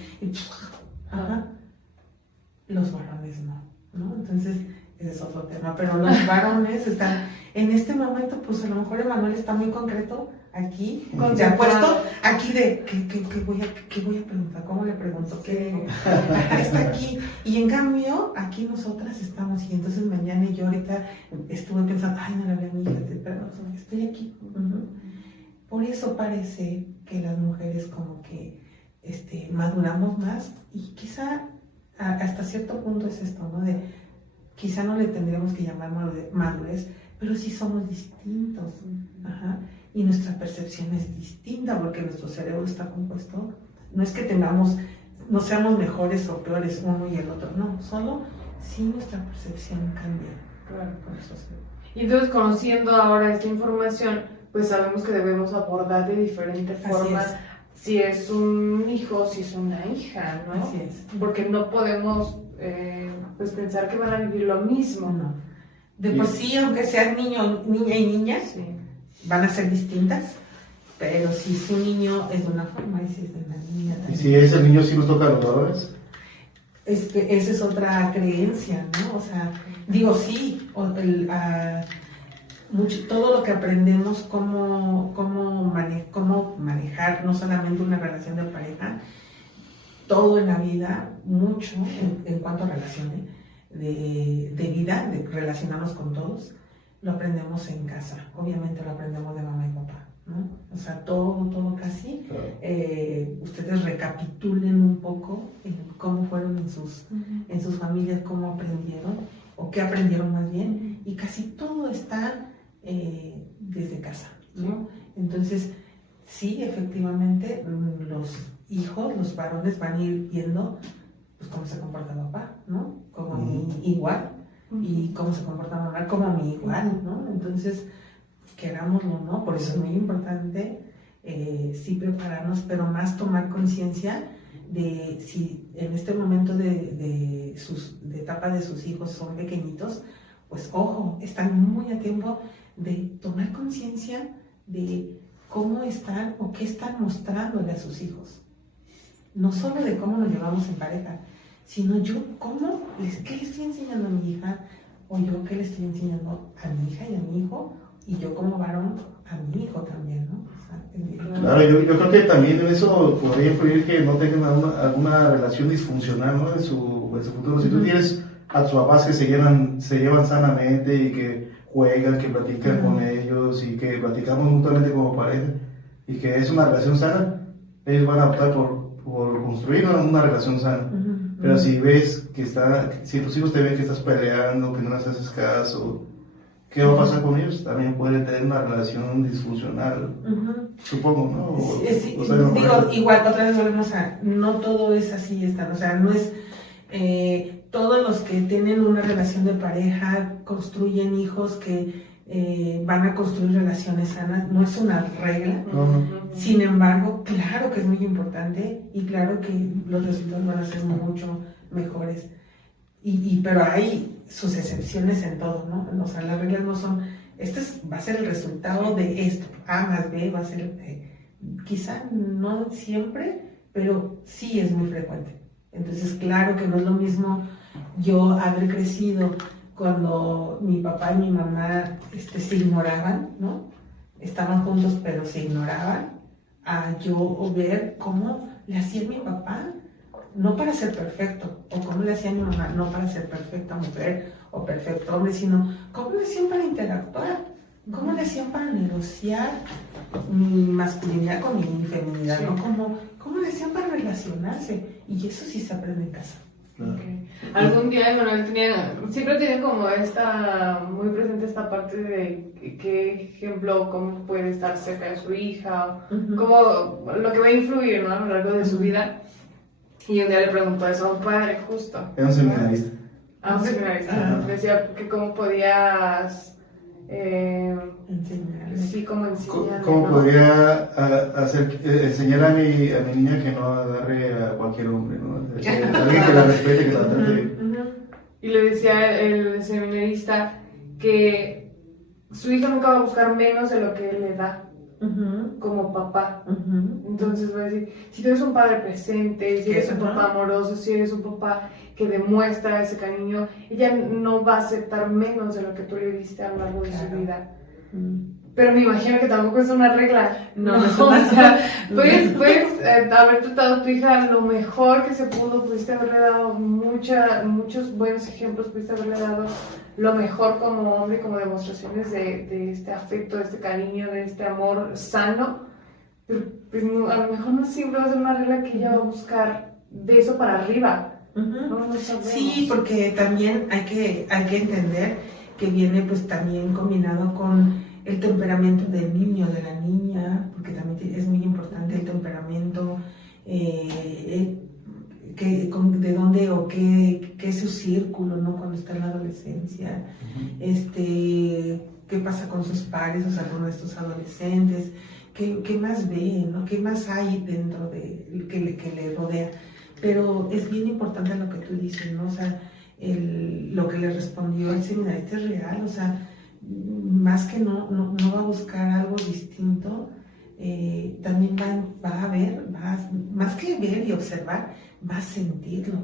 Los varones no, entonces ese es otro tema, pero los varones están, en este momento, pues a lo mejor Emanuel está muy concreto aquí, se ha puesto aquí de, ¿qué voy a preguntar? ¿Cómo le pregunto? ¿Qué digo? Está aquí, y en cambio, aquí nosotras estamos, y entonces mañana y yo ahorita estuve pensando, ay, no le hablé a mi hija, pero estoy aquí. Por eso parece que las mujeres como que maduramos más, y quizá hasta cierto punto es esto, ¿no? De quizá no le tendríamos que llamar madurez, pero sí somos distintos. Y nuestra percepción es distinta porque nuestro cerebro está compuesto. No es que no seamos mejores o peores uno y el otro, no, solo sí nuestra percepción cambia. Claro, con nuestro cerebro. Y entonces, conociendo ahora esta información, pues sabemos que debemos abordar de diferente forma. Si es un hijo, si es una hija, ¿no? Así es. Porque no podemos pues pensar que van a vivir lo mismo. No. De por sí, aunque sean niña y niña, van a ser distintas, pero si su niño es de una forma y si es de una niña también. ¿Y si es el niño sí nos toca a los varones? Esa es otra creencia, ¿no? O sea, digo sí, todo lo que aprendemos cómo manejar no solamente una relación de pareja, todo en la vida, mucho en cuanto a relaciones de vida, de relacionarnos con todos, lo aprendemos en casa. Obviamente lo aprendemos de mamá y papá, ¿no? O sea, todo casi. Ustedes recapitulen un poco en cómo fueron en sus familias, cómo aprendieron, o qué aprendieron más bien, y casi todo está desde casa, ¿no? Entonces, sí, efectivamente, los hijos, los varones van a ir viendo pues cómo se comporta papá, ¿no? Como mi igual, y cómo se comporta mamá como mi igual, ¿no? Entonces, querámoslo, ¿no? Por eso es muy importante sí prepararnos, pero más tomar conciencia de si en este momento de etapa de sus hijos son pequeñitos, pues ojo, están muy a tiempo de tomar conciencia de cómo están o qué están mostrándole a sus hijos. No solo de cómo nos llevamos en pareja, sino yo qué le estoy enseñando a mi hija, o yo qué le estoy enseñando a mi hija y a mi hijo, y yo como varón a mi hijo también, ¿no? O sea, claro, yo creo que también en eso podría influir que no tengan alguna relación disfuncional, ¿no? En su futuro. Si tú tienes a tus papás que se llevan sanamente y que juegan, que platican con ellos y que platicamos mutuamente como pareja y que es una relación sana, ellos van a optar por construir una relación sana. Pero si ves si tus hijos te ven que estás peleando, que no les haces caso, ¿qué va a pasar con ellos? También pueden tener una relación disfuncional, supongo, ¿no? Digo, igual, otra vez volvemos a, no todo es así, o sea, no es, todos los que tienen una relación de pareja construyen hijos que van a construir relaciones sanas, no es una regla. Sin embargo, claro que es muy importante y claro que los resultados van a ser mucho mejores. Pero hay sus excepciones en todo, ¿no? O sea, las reglas no son, va a ser el resultado de esto, A más B va a ser, quizá no siempre, pero sí es muy frecuente. Entonces, claro que no es lo mismo yo haber crecido cuando mi papá y mi mamá se ignoraban, ¿no? Estaban juntos pero se ignoraban, a yo ver cómo le hacía mi papá, no para ser perfecto, o cómo le hacía mi mamá, no para ser perfecta mujer o perfecto hombre, sino cómo le hacían para interactuar, cómo le hacían para negociar mi masculinidad con mi feminidad, ¿no? Cómo le hacían para relacionarse, y eso sí se aprende en casa. Okay. Algún día Emanuel siempre tiene como muy presente esta parte de qué ejemplo, cómo puede estar cerca de su hija, cómo lo que va a influir, ¿no? A lo largo de su vida. Y un día le preguntó eso a un padre, justo. Era un seminarista. A un seminarista. Decía que cómo podías enseñarle. Sí, cómo enseñarle. ¿Cómo ¿no? podría enseñar a mi niña que no agarre a cualquier hombre, ¿no? Alguien que la respete, que la trate bien. Y le decía el seminarista que su hija nunca va a buscar menos de lo que él le da. Como papá. Entonces va a decir, si tú eres un padre presente, si eres un papá amoroso, si eres un papá que demuestra ese cariño, ella no va a aceptar menos de lo que tú le diste a lo largo de su vida. Pero me imagino que tampoco es una regla. No, o sea, puedes haber tratado a tu hija lo mejor que se pudo, pudiste haberle dado muchos buenos ejemplos, pudiste haberle dado lo mejor como hombre, como demostraciones de este afecto, de este cariño, de este amor sano. Pero pues, a lo mejor no siempre va a ser una regla que ella va a buscar de eso para arriba. No sí, porque también hay que entender que viene pues también combinado con el temperamento del niño, de la niña, porque también es muy importante el temperamento, de dónde o qué es su círculo, ¿no? Cuando está en la adolescencia, qué pasa con sus pares, o sea, con estos adolescentes, qué más ve, ¿no? Qué más hay dentro de que le rodea. Pero es bien importante lo que tú dices, ¿no? O sea, lo que le respondió el seminarista es real, o sea, más que no va a buscar algo distinto, también va a ver, más que ver y observar, va a sentirlo.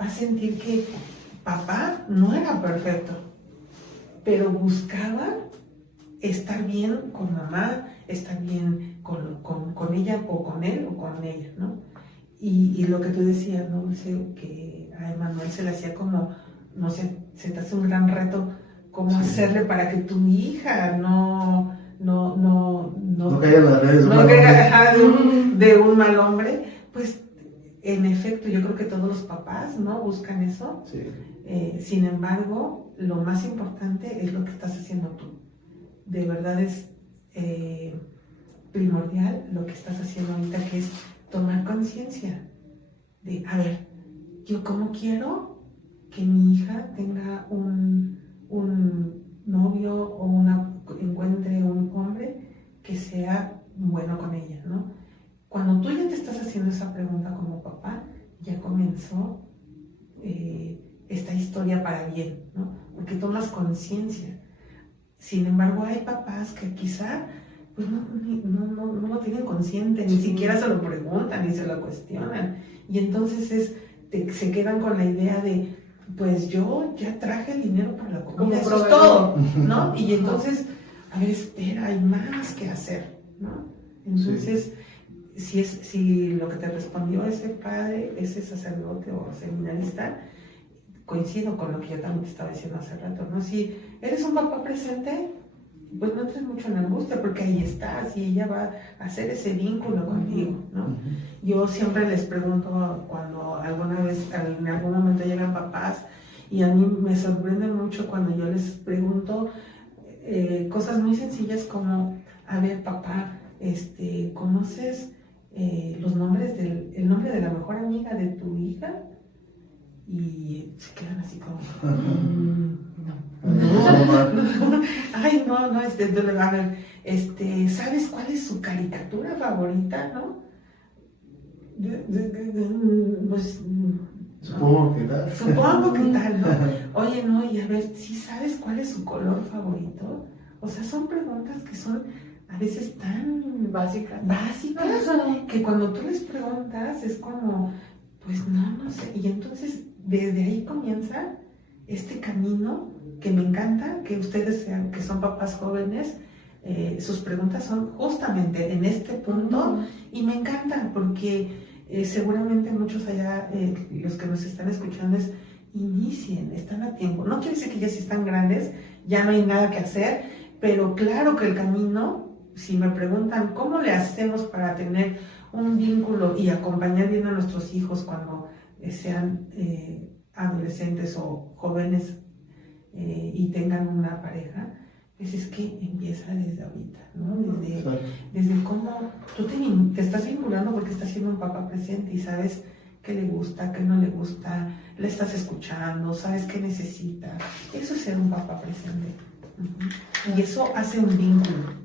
Va a sentir que papá no era perfecto, pero buscaba estar bien con mamá, estar bien con ella o con él o con ella, ¿no? Y lo que tú decías, ¿no? O sea, que a Emanuel se le hacía como, no sé, se te hace un gran reto cómo hacerle para que tu hija no caiga en las redes de un mal hombre. Pues en efecto yo creo que todos los papás no buscan eso. Sin embargo, lo más importante es lo que estás haciendo tú. De verdad es primordial lo que estás haciendo ahorita, que es tomar conciencia de, a ver, yo cómo quiero que mi hija tenga un novio o encuentre un hombre que sea bueno con ella, ¿no? Cuando tú ya te estás haciendo esa pregunta como papá, ya comenzó esta historia para bien, ¿no? Porque tomas conciencia. Sin embargo, hay papás que quizá pues no lo tienen consciente, ni siquiera se lo preguntan, ni se lo cuestionan. Y entonces se quedan con la idea de, pues yo ya traje el dinero para la comida, eso es todo, ¿no? Y entonces, a ver, espera, hay más que hacer, ¿no? Entonces, si lo que te respondió ese padre, ese sacerdote o seminarista, coincido con lo que yo también te estaba diciendo hace rato, ¿no? Si eres un papá presente, pues no entres mucho en angustia, porque ahí estás y ella va a hacer ese vínculo contigo, ¿no? Yo siempre les pregunto cuando alguna vez, en algún momento llegan papás, y a mí me sorprende mucho cuando yo les pregunto cosas muy sencillas como, a ver papá, ¿conoces el nombre de la mejor amiga de tu hija? y se quedan así como, No. ay, no, a ver, ¿sabes cuál es su caricatura favorita, no? Pues, Supongo que tal. supongo que tal, ¿no? Oye, no, y a ver, ¿sí sabes cuál es su color favorito? O sea, son preguntas que son a veces tan Básica. básicas que cuando tú les preguntas es como, pues no sé. Y entonces desde ahí comienza este camino que me encanta, que ustedes sean, que son papás jóvenes, sus preguntas son justamente en este punto y me encanta porque seguramente muchos allá, los que nos están escuchando, inicien, están a tiempo. No quiere decir que ya si están grandes, ya no hay nada que hacer, pero claro que el camino, si me preguntan cómo le hacemos para tener un vínculo y acompañar bien a nuestros hijos cuando sean adolescentes o jóvenes y tengan una pareja, pues es que empieza desde ahorita, ¿no? Desde cómo tú te estás vinculando porque estás siendo un papá presente y sabes qué le gusta, qué no le gusta, le estás escuchando, sabes qué necesita. Eso es ser un papá presente. Y eso hace un vínculo.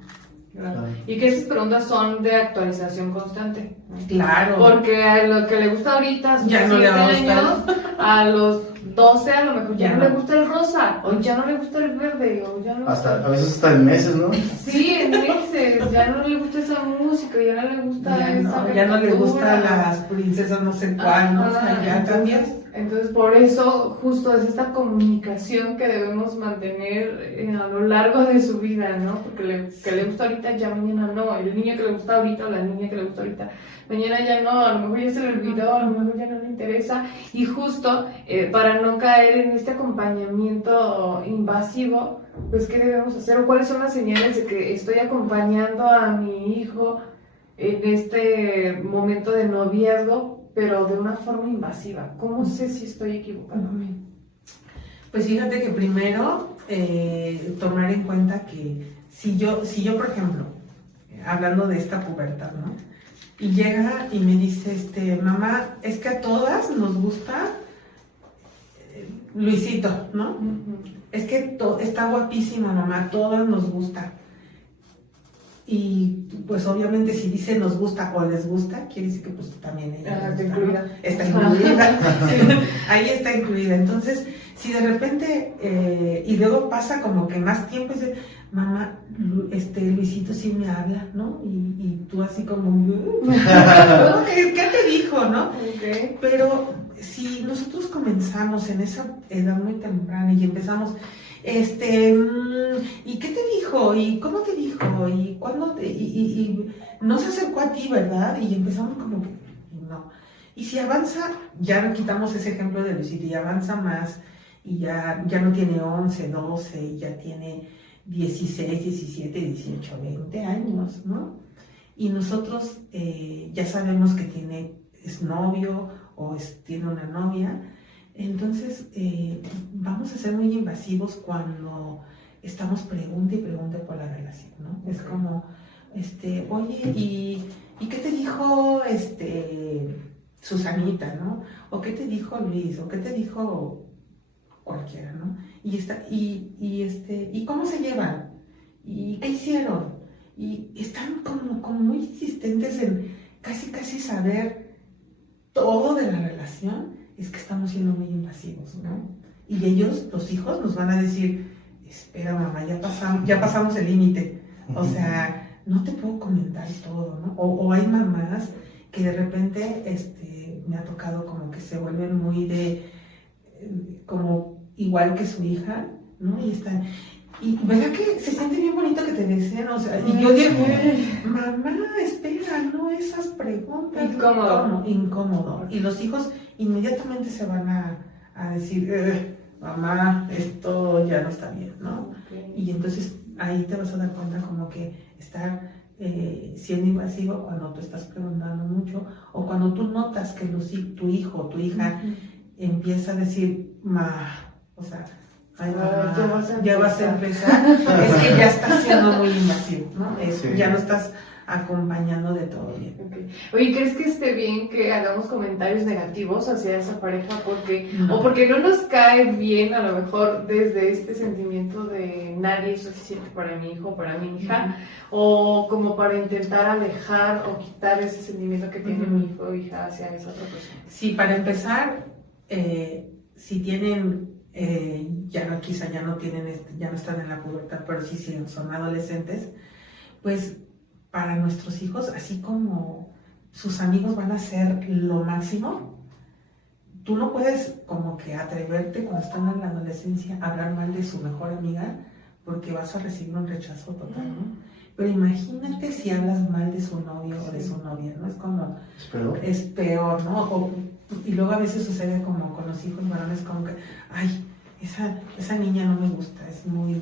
Claro. Y que esas preguntas son de actualización constante. Claro. Porque a lo que le gusta ahorita, a sus ya no 7 le va a años, gustar. a los 12 a lo mejor ya Ya no no. le gusta el rosa, o ya no le gusta el verde, o ya no Hasta, a veces hasta en meses, ¿no? Sí, en meses, ya no le gusta esa música, ya no le gusta Ya no le caricatura. gustan las princesas no sé cuál, ¿no? O sea, ya también. Entonces, por eso, justo es esta comunicación que debemos mantener a lo largo de su vida, ¿no? Porque que le gusta ahorita, ya mañana no. El niño que le gusta ahorita o la niña que le gusta ahorita, mañana ya no. A lo mejor ya se le olvidó, a lo mejor ya no le interesa. Y justo para no caer en este acompañamiento invasivo, pues, ¿qué debemos hacer? ¿O cuáles son las señales de que estoy acompañando a mi hijo en este momento de noviazgo, pero de una forma invasiva? ¿Cómo sé si estoy equivocándome? Pues fíjate que primero tomar en cuenta que si yo por ejemplo, hablando de esta pubertad, ¿no? Y llega y me dice, mamá, es que a todas nos gusta Luisito, ¿no? Es que está guapísimo, mamá, a todas nos gusta. Y pues obviamente si dice nos gusta o les gusta, quiere decir que pues también ella Está incluida. ¿no? Está incluida. Sí, ahí está incluida. Entonces, si de repente, y luego pasa como que más tiempo, dice, mamá, Luisito sí me habla, ¿no? Y tú así como, ¿qué te dijo, no? Okay. Pero si nosotros comenzamos en esa edad muy temprana y empezamos, ¿y qué te dijo? ¿Y cómo te dijo? ¿Y cuándo y no se acercó a ti, verdad? Y empezamos como que, no. Y si avanza, ya no quitamos ese ejemplo de Luisito, y avanza más, y ya no tiene 11, 12, y ya tiene 16, 17, 18, 20 años, ¿no? Y nosotros ya sabemos que es novio o tiene una novia. Entonces, vamos a ser muy invasivos cuando estamos pregunta y pregunta por la relación, ¿no? Es como, oye, ¿y qué te dijo Susanita, ¿no? O qué te dijo Luis, o qué te dijo cualquiera, ¿no? ¿Y cómo se llevan? ¿Y qué hicieron? Y están como muy insistentes en casi saber todo de la relación. Es que estamos siendo muy invasivos, ¿no? Y ellos, los hijos, nos van a decir, espera mamá, ya pasamos el límite, o sea, no te puedo comentar todo, ¿no? O hay mamás que de repente, me ha tocado como que se vuelven muy como igual que su hija, ¿no? Y ¿verdad que se siente bien bonito que te deseen? O sea, y yo digo, mamá, espera, no esas preguntas. Incómodo. Y los hijos inmediatamente se van a decir, mamá, esto ya no está bien, ¿no? Okay. Y entonces ahí te vas a dar cuenta como que estar siendo invasivo cuando tú estás preguntando mucho, o cuando tú notas que tu hijo o tu hija empieza a decir, o sea, ay, ya vas a empezar, es que ya estás siendo muy invasivo, ¿no? Sí. Ya no estás acompañando de todo bien. Okay. Oye, ¿crees que esté bien que hagamos comentarios negativos hacia esa pareja o porque no nos cae bien a lo mejor desde este sentimiento de nadie es suficiente para mi hijo o para mi hija, o como para intentar alejar o quitar ese sentimiento que tiene mi hijo o hija hacia esa otra persona? Sí, para empezar, si tienen, quizá ya no tienen, ya no están en la pubertad, pero sí son adolescentes, pues para nuestros hijos, así como sus amigos van a ser lo máximo, tú no puedes como que atreverte cuando están en la adolescencia a hablar mal de su mejor amiga, porque vas a recibir un rechazo total, ¿no? Pero imagínate si hablas mal de su novio o de su novia, ¿no? Es como... Es peor, ¿no? Y luego a veces sucede como con los hijos varones, como que, ay, esa niña no me gusta, es muy,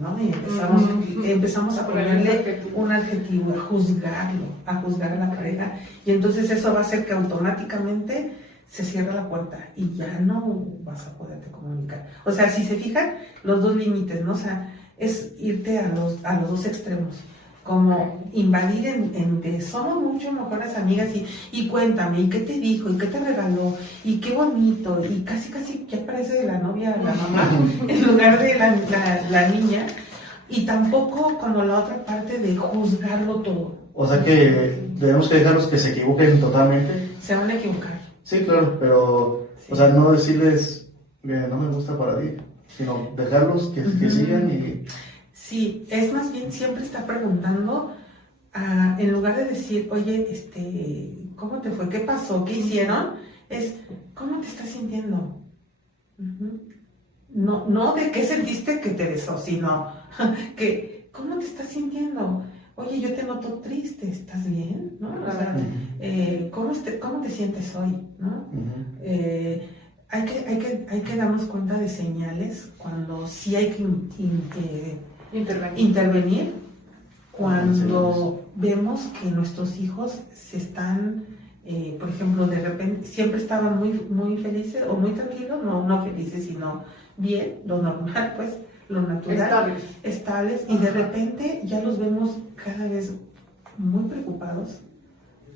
¿no? Y empezamos a ponerle un adjetivo, a juzgar a la pareja, y entonces eso va a hacer que automáticamente se cierra la puerta y ya no vas a poderte comunicar. O sea, si se fijan, los dos límites, ¿no? O sea, es irte a los dos extremos, como invadir en que somos mucho mejores amigas y cuéntame, y qué te dijo, y qué te regaló, y qué bonito, y casi ya parece de la novia la mamá en lugar de la niña, y tampoco como la otra parte de juzgarlo todo. O sea que debemos que dejarlos que se equivoquen totalmente. Se van a equivocar. Sí, claro, pero, sí. O sea, no decirles no me gusta para ti, sino dejarlos que sigan y... Sí, es más bien siempre está preguntando, en lugar de decir, oye, ¿cómo te fue? ¿Qué pasó? ¿Qué hicieron? Es, ¿cómo te estás sintiendo? No de qué sentiste que te besó, sino que, ¿cómo te estás sintiendo? Oye, yo te noto triste, ¿estás bien? ¿No? O sea, ¿cómo te sientes hoy? ¿No? Hay que darnos cuenta de señales cuando sí hay que intervenir cuando vemos que nuestros hijos se están, por ejemplo, de repente siempre estaban muy felices o muy tranquilos, no felices, sino bien, lo normal, pues, lo natural, estables, y de repente ya los vemos cada vez muy preocupados,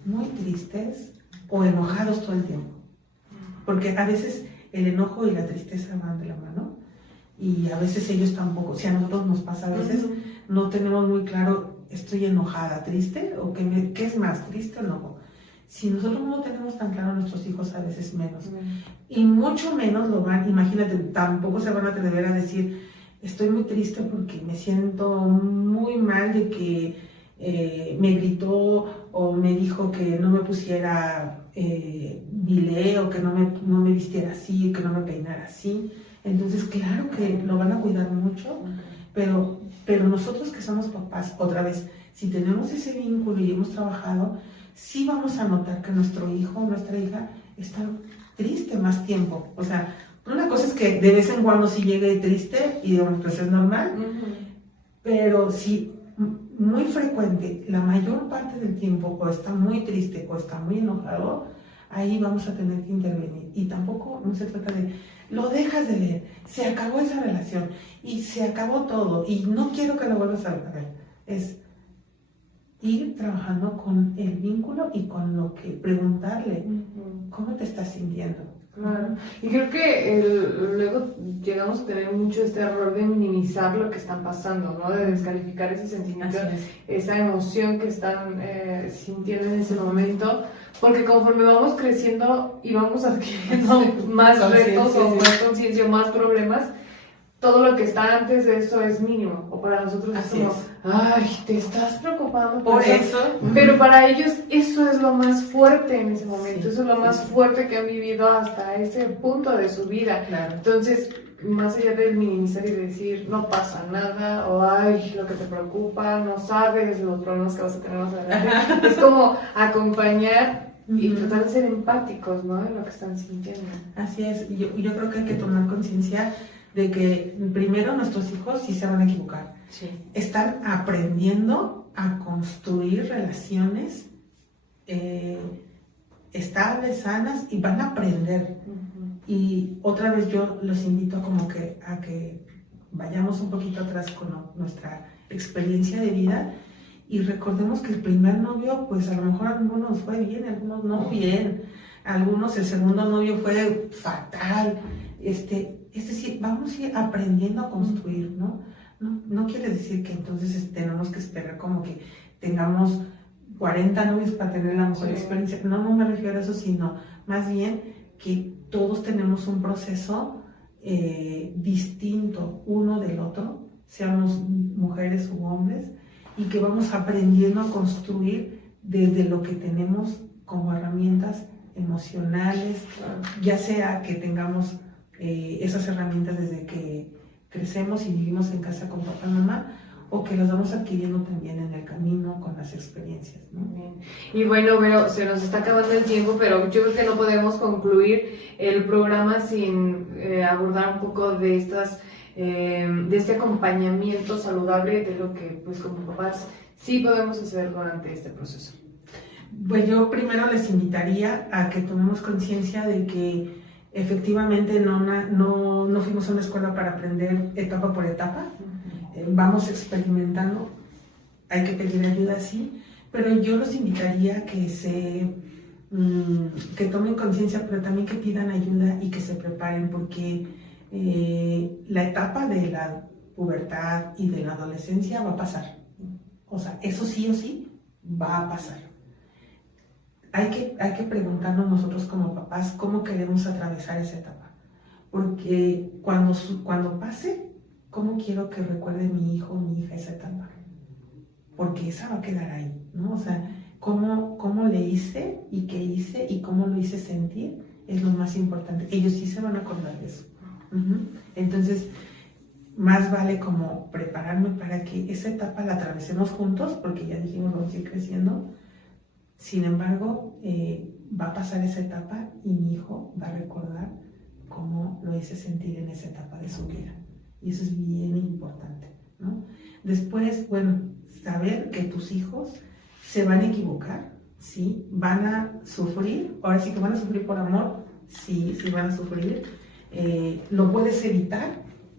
muy tristes o enojados todo el tiempo, porque a veces el enojo y la tristeza van de la mano. Y a veces ellos tampoco, si a nosotros nos pasa a veces, no tenemos muy claro, estoy enojada, triste, o qué es más, triste o enojo. Si nosotros no lo tenemos tan claro, nuestros hijos a veces menos. Y mucho menos lo van, imagínate, tampoco se van a atrever a decir, estoy muy triste porque me siento muy mal de que me gritó o me dijo que no me pusiera bilé o que no me vistiera así, que no me peinara así. Entonces, claro que lo van a cuidar mucho, pero nosotros que somos papás, otra vez, si tenemos ese vínculo y hemos trabajado, sí vamos a notar que nuestro hijo o nuestra hija está triste más tiempo. O sea, una cosa es que de vez en cuando sí llegue triste y pues es normal, pero si muy frecuente, la mayor parte del tiempo o está muy triste o está muy enojado, ahí vamos a tener que intervenir. Y tampoco no se trata de, lo dejas de ver, se acabó esa relación y se acabó todo y no quiero que lo vuelvas a ver. Es ir trabajando con el vínculo y con lo que preguntarle, ¿cómo te estás sintiendo? Claro, y creo que luego llegamos a tener mucho este error de minimizar lo que están pasando, ¿no? De descalificar ese sentimiento, esa emoción que están sintiendo en ese momento, porque conforme vamos creciendo y vamos adquiriendo más retos o más conciencia, más problemas, todo lo que está antes de eso es mínimo, o para nosotros es como, ay, te estás preocupando por eso, pero para ellos eso es lo más fuerte en ese momento, eso es lo más fuerte que han vivido hasta ese punto de su vida. Claro. Entonces, más allá de minimizar y decir, no pasa nada, o ay, lo que te preocupa, no sabes los problemas que vas a tener más adelante, es como acompañar y tratar de ser empáticos, ¿no? En lo que están sintiendo. Así es, yo creo que hay que tomar conciencia de que primero nuestros hijos sí se van a equivocar. Sí. Están aprendiendo a construir relaciones estables, sanas, y van a aprender. Y otra vez yo los invito a que vayamos un poquito atrás con nuestra experiencia de vida Y recordemos que el primer novio, pues a lo mejor a algunos nos fue bien, a algunos no bien, a algunos el segundo novio fue fatal. Es decir, vamos a ir aprendiendo a construir, ¿no? No quiere decir que entonces tenemos que esperar como que tengamos 40 novios para tener la mejor experiencia. No me refiero a eso, sino más bien que todos tenemos un proceso distinto uno del otro, seamos mujeres u hombres, y que vamos aprendiendo a construir desde lo que tenemos como herramientas emocionales, ya sea que tengamos esas herramientas desde que crecemos y vivimos en casa con papá y mamá, o que las vamos adquiriendo también en el camino con las experiencias, ¿no? Bien. Y bueno, pero se nos está acabando el tiempo, pero yo creo que no podemos concluir el programa sin abordar un poco de de este acompañamiento saludable de lo que pues como papás sí podemos hacer durante este proceso. Pues yo primero les invitaría a que tomemos conciencia de que efectivamente no fuimos a una escuela para aprender etapa por etapa. Vamos experimentando, hay que pedir ayuda, sí, pero yo los invitaría a que tomen conciencia, pero también que pidan ayuda y que se preparen, porque la etapa de la pubertad y de la adolescencia va a pasar. O sea, eso sí o sí va a pasar. Hay que preguntarnos nosotros como papás cómo queremos atravesar esa etapa, porque cuando pase, ¿cómo quiero que recuerde mi hijo o mi hija esa etapa? Porque esa va a quedar ahí, ¿no? O sea, cómo le hice y qué hice y cómo lo hice sentir es lo más importante. Ellos sí se van a acordar de eso. Entonces, más vale como prepararme para que esa etapa la atravesemos juntos, porque ya dijimos, vamos a ir creciendo. Sin embargo, va a pasar esa etapa y mi hijo va a recordar cómo lo hice sentir en esa etapa de su vida. Y eso es bien importante, ¿no? Después, bueno, saber que tus hijos se van a equivocar, ¿sí? Van a sufrir, ahora sí que van a sufrir por amor, sí van a sufrir. ¿Lo puedes evitar?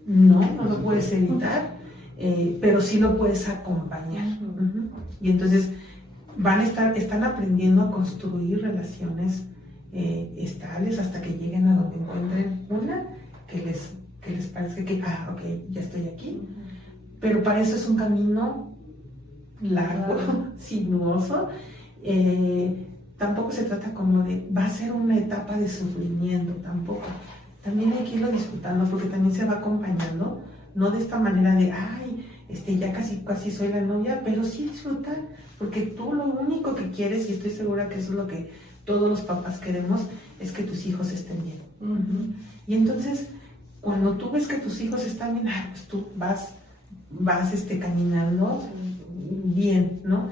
No lo puedes evitar, pero sí lo puedes acompañar. Y entonces están aprendiendo a construir relaciones estables hasta que lleguen a donde encuentren una que les parezca que, ok, ya estoy aquí. Pero para eso es un camino largo, sinuoso. Tampoco se trata como de, va a ser una etapa de sufrimiento, tampoco. También hay que irlo disfrutando, porque también se va acompañando, no de esta manera de, ya casi soy la novia, pero sí disfrutar, porque tú lo único que quieres, y estoy segura que eso es lo que todos los papás queremos, es que tus hijos estén bien. Y entonces, cuando tú ves que tus hijos están bien, pues tú vas caminando bien, ¿no?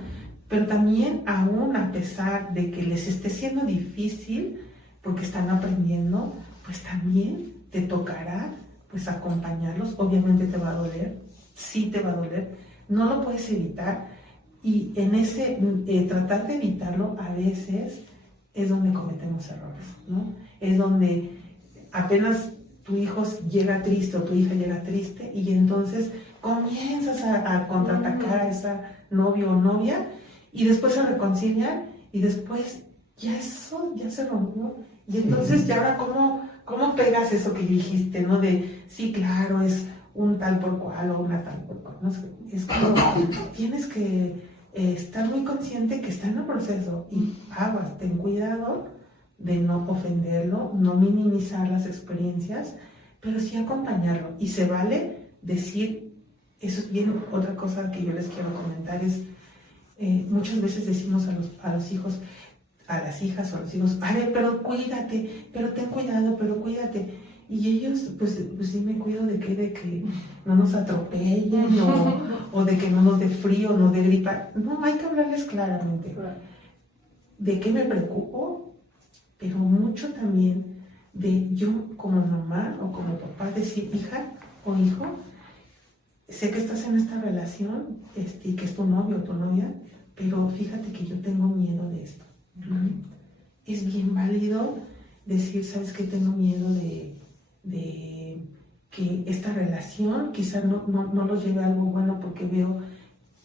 Pero también, aún a pesar de que les esté siendo difícil, porque están aprendiendo, pues también te tocará pues acompañarlos. Obviamente te va a doler, sí te va a doler, no lo puedes evitar, y en ese tratar de evitarlo a veces es donde cometemos errores, ¿no? Es donde apenas tu hijo llega triste o tu hija llega triste y entonces comienzas a contraatacar a esa novio o novia, y después se reconcilian y después ya se rompió. Y entonces, ¿ya ahora cómo pegas eso que dijiste, no? De, sí, claro, es un tal por cual o una tal por cual, ¿no? Es como, tienes que estar muy consciente que está en el proceso, y aguas, ten cuidado de no ofenderlo, no minimizar las experiencias, pero sí acompañarlo. Y se vale decir, eso es bien, otra cosa que yo les quiero comentar es, muchas veces decimos a los hijos, a las hijas o a los hijos, pero cuídate, pero ten cuidado, pero cuídate. Y ellos, pues sí me cuido de que no nos atropellen o de que no nos dé frío, no dé gripa. No, hay que hablarles claramente. ¿De qué me preocupo? Pero mucho también de yo como mamá o como papá decir, hija o hijo, sé que estás en esta relación y que es tu novio o tu novia, pero fíjate que yo tengo miedo de esto. Es bien válido decir, ¿sabes qué? Tengo miedo de que esta relación quizás no los lleve a algo bueno, porque veo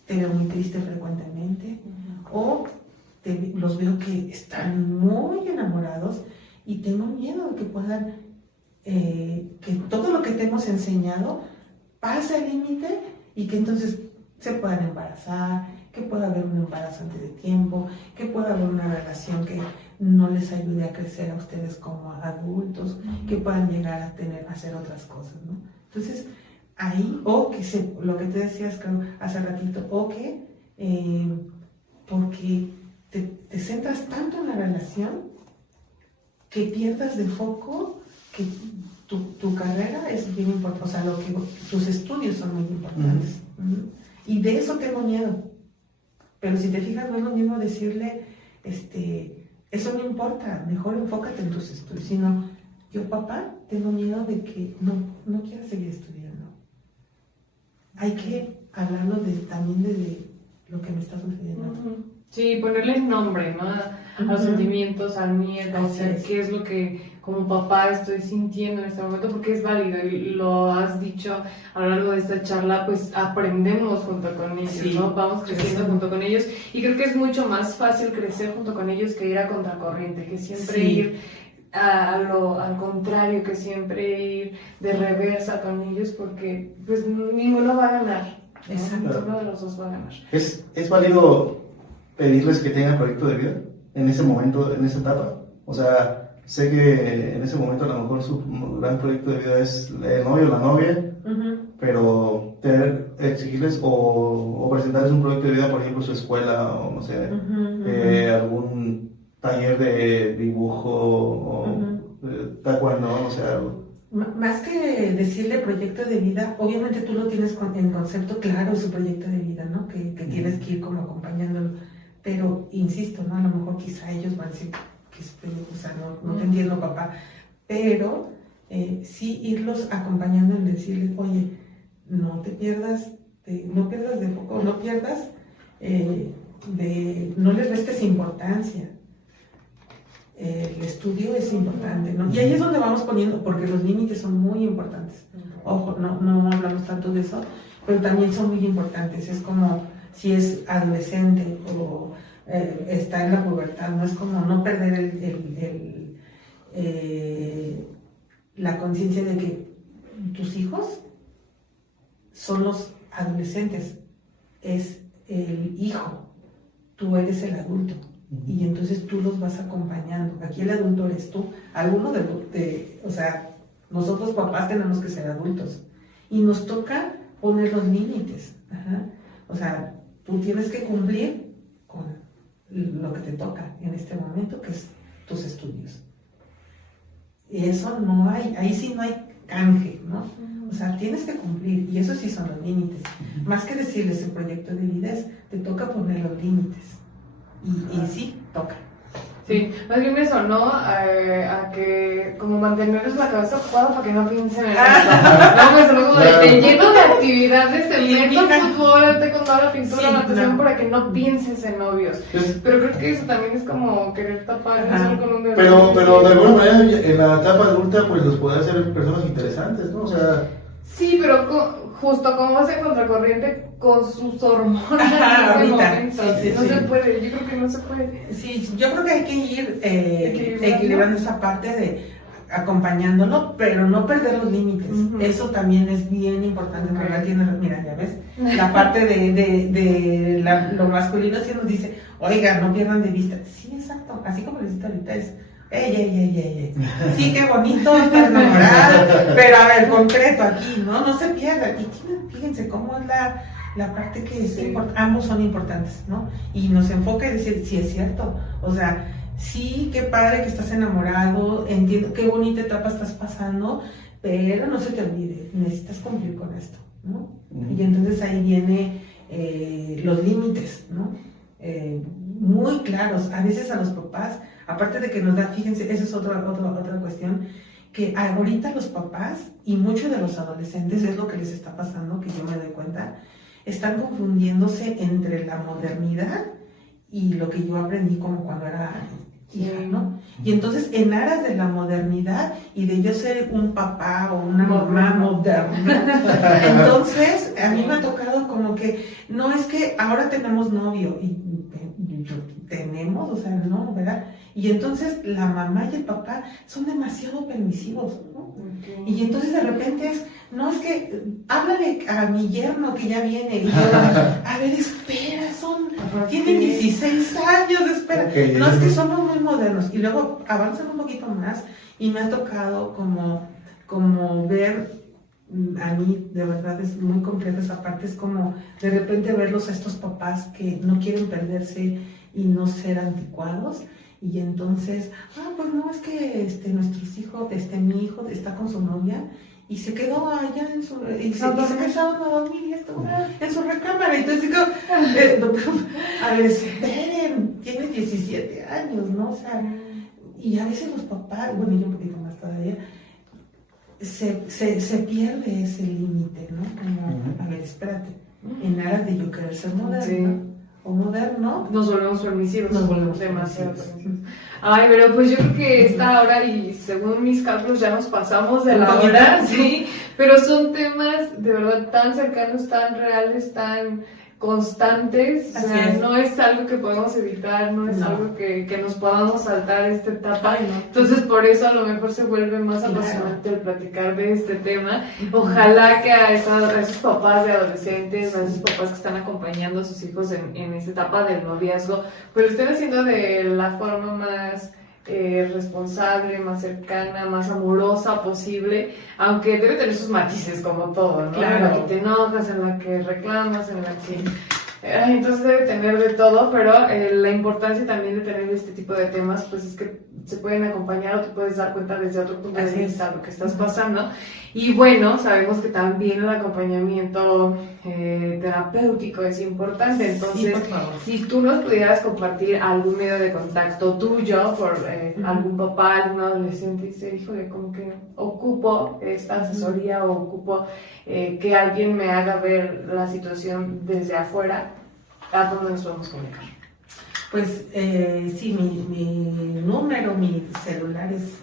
te veo muy triste frecuentemente, o los veo que están muy enamorados y tengo miedo de que puedan, que todo lo que te hemos enseñado pase el límite y que entonces se puedan embarazar, que pueda haber un embarazo antes de tiempo, que pueda haber una relación que no les ayude a crecer a ustedes como adultos, que puedan llegar a hacer otras cosas, ¿no? Entonces, ahí, o que lo que te decías creo, hace ratito, o que porque te centras tanto en la relación que pierdas de foco que tu carrera es bien importante, o sea, tus estudios son muy importantes. Y de eso tengo miedo. Pero si te fijas, no es lo mismo decirle, eso no importa, mejor enfócate en tus estudios, sino yo, papá, tengo miedo de que no quieras seguir estudiando. Hay que hablarlo también de lo que me está sucediendo. Sí, ponerle nombre, ¿no? A los sentimientos, al miedo, o sea, qué es lo que como papá estoy sintiendo en este momento, porque es válido y lo has dicho a lo largo de esta charla, pues aprendemos junto con ellos, ¿no? Vamos creciendo junto con ellos y creo que es mucho más fácil crecer junto con ellos que ir a contracorriente, que siempre ir al contrario, que siempre ir de reversa con ellos, porque pues ninguno va a ganar, ¿no? Exacto. Ninguno de los dos va a ganar. ¿Es válido pedirles que tengan proyecto de vida en ese momento, en esa etapa? O sea, sé que en ese momento a lo mejor su gran proyecto de vida es el novio o la novia, pero exigirles o presentarles un proyecto de vida, por ejemplo, su escuela o no sé, algún taller de dibujo o taekwondo, no sé, algo. Más que decirle proyecto de vida, obviamente tú lo tienes en concepto claro, su proyecto de vida, ¿no? Que tienes que ir como acompañándolo. Pero, insisto, ¿no? A lo mejor quizá ellos van a decir, o sea, no te entiendo, papá. Pero sí irlos acompañando en decirles, oye, no pierdas de foco, no les restes importancia. El estudio es importante, ¿no? Y ahí es donde vamos poniendo, porque los límites son muy importantes. Ojo, no hablamos tanto de eso, pero también son muy importantes. Es como si es adolescente o está en la pubertad, no es como no perder la conciencia de que tus hijos son los adolescentes, es el hijo, tú eres el adulto. Y entonces tú los vas acompañando. Aquí el adulto eres tú. O sea, nosotros papás tenemos que ser adultos. Y nos toca poner los límites. O sea, tú tienes que cumplir con lo que te toca en este momento, que es tus estudios. Y eso no hay, ahí sí no hay canje, ¿no? O sea, tienes que cumplir. Y eso sí son los límites. Más que decirles el proyecto de vida te toca poner los límites. Y sí, toca. Sí, más bien eso, ¿no? A que como mantenerles la cabeza ocupada para que no piensen en eso. No, pues luego te lleno de actividades, te meto fútbol, te contaba la pintura, natación, para que no pienses en novios. Pero creo que eso también es como querer tapar eso con un dedo. Pero de alguna manera en la etapa adulta pues los puede hacer personas interesantes, ¿no? O sea... Sí, pero justo como vas en contracorriente con sus hormonas en ese momento. No se puede, yo creo que no se puede. Sí, yo creo que hay que ir equilibrando esa parte de acompañándolo, pero no perder los límites. Eso también es bien importante. Mira, ya ves, la parte de lo masculino sí nos dice, oiga, no pierdan de vista. Sí, exacto, así como les digo ahorita es, ey. Sí, qué bonito, estás enamorado, pero a ver, concreto aquí, no se pierdan. Y fíjense cómo es la parte que es ambos son importantes, ¿no? Y nos enfoca en decir, sí es cierto, o sea, sí, qué padre que estás enamorado, entiendo qué bonita etapa estás pasando, pero no se te olvide, necesitas cumplir con esto, ¿no? Y entonces ahí viene los límites, ¿no? Muy claros, a veces a los papás, aparte de que nos da, fíjense, esa es otra cuestión, que ahorita los papás y muchos de los adolescentes es lo que les está pasando, que yo me doy cuenta, están confundiéndose entre la modernidad y lo que yo aprendí como cuando era hija, ¿no? Y entonces en aras de la modernidad y de yo ser un papá o una mamá moderna, entonces a mí me ha tocado como que no es que ahora tenemos novio y tenemos, o sea, no, ¿verdad? Y entonces la mamá y el papá son demasiado permisivos, ¿no? Okay. Y entonces de repente no es que, háblale a mi yerno que ya viene, y yo, a ver, espera, tienen 16 años, espera. Okay. No, es que somos muy modernos. Y luego avanzan un poquito más y me ha tocado como ver, a mí de verdad es muy compleja esa parte, es como de repente verlos a estos papás que no quieren perderse y no ser anticuados. Y entonces, pues no, es que nuestros hijos, mi hijo está con su novia y se quedó allá y se casaron a dormir en su recámara. Y entonces digo, a ver, esperen, tiene 17 años, ¿no? O sea, y a veces los papás, bueno, yo un poquito más todavía, se pierde ese límite, ¿no? Como, a ver, espérate, en aras de yo querer ser moderno. Sí. O moderno, nos volvemos permisivos. Nos volvemos demasiado permisivos. Ay, pero pues yo creo que esta hora, y según mis cálculos ya nos pasamos de la hora, sí, pero son temas de verdad tan cercanos, tan reales, tan constantes, o sea, no es algo que podemos evitar, no es algo que nos podamos saltar esta etapa. Ay, no. Entonces por eso a lo mejor se vuelve más apasionante el platicar de este tema. Ojalá que a esos papás de adolescentes, a esos papás que están acompañando a sus hijos en esta etapa del noviazgo, pues lo estén haciendo de la forma más responsable, más cercana, más amorosa posible, aunque debe tener sus matices como todo, ¿no? Claro. En la que te enojas, en la que reclamas, en la que... entonces debe tener de todo, pero la importancia también de tener este tipo de temas, pues es que se pueden acompañar o te puedes dar cuenta desde otro punto de vista lo que estás pasando. Y bueno, sabemos que también el acompañamiento terapéutico es importante, entonces si tú nos pudieras compartir algún medio de contacto tuyo por algún papá, algún adolescente, dice, híjole, como que ocupo esta asesoría o ocupo que alguien me haga ver la situación desde afuera, ¿a dónde nos podemos comunicar? Pues sí, mi número, mi celular es,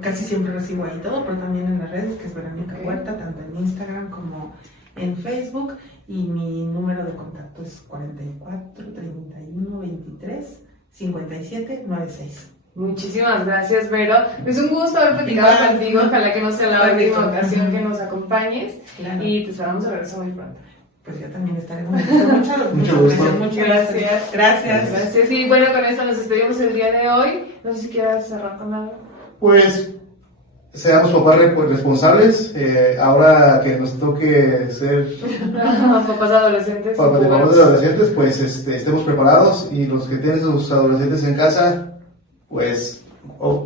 casi siempre recibo ahí todo, pero también en las redes, que es Verónica Huerta, tanto en Instagram como en Facebook, y mi número de contacto es 44 31 23 57 96. Muchísimas gracias, Vero. Es un gusto haber platicado contigo. Ojalá que no sea la última ocasión que nos acompañes. Claro. Y te esperamos de regreso muy pronto. Pues yo también estaré muy mucho gusto. Muchas gracias. Gracias. Y bueno, con esto nos despedimos el día de hoy. No sé si quieras cerrar con algo. Pues seamos papás responsables. Ahora que nos toque ser papás adolescentes. Papás adolescentes, pues estemos preparados, y los que tienen sus adolescentes en casa, pues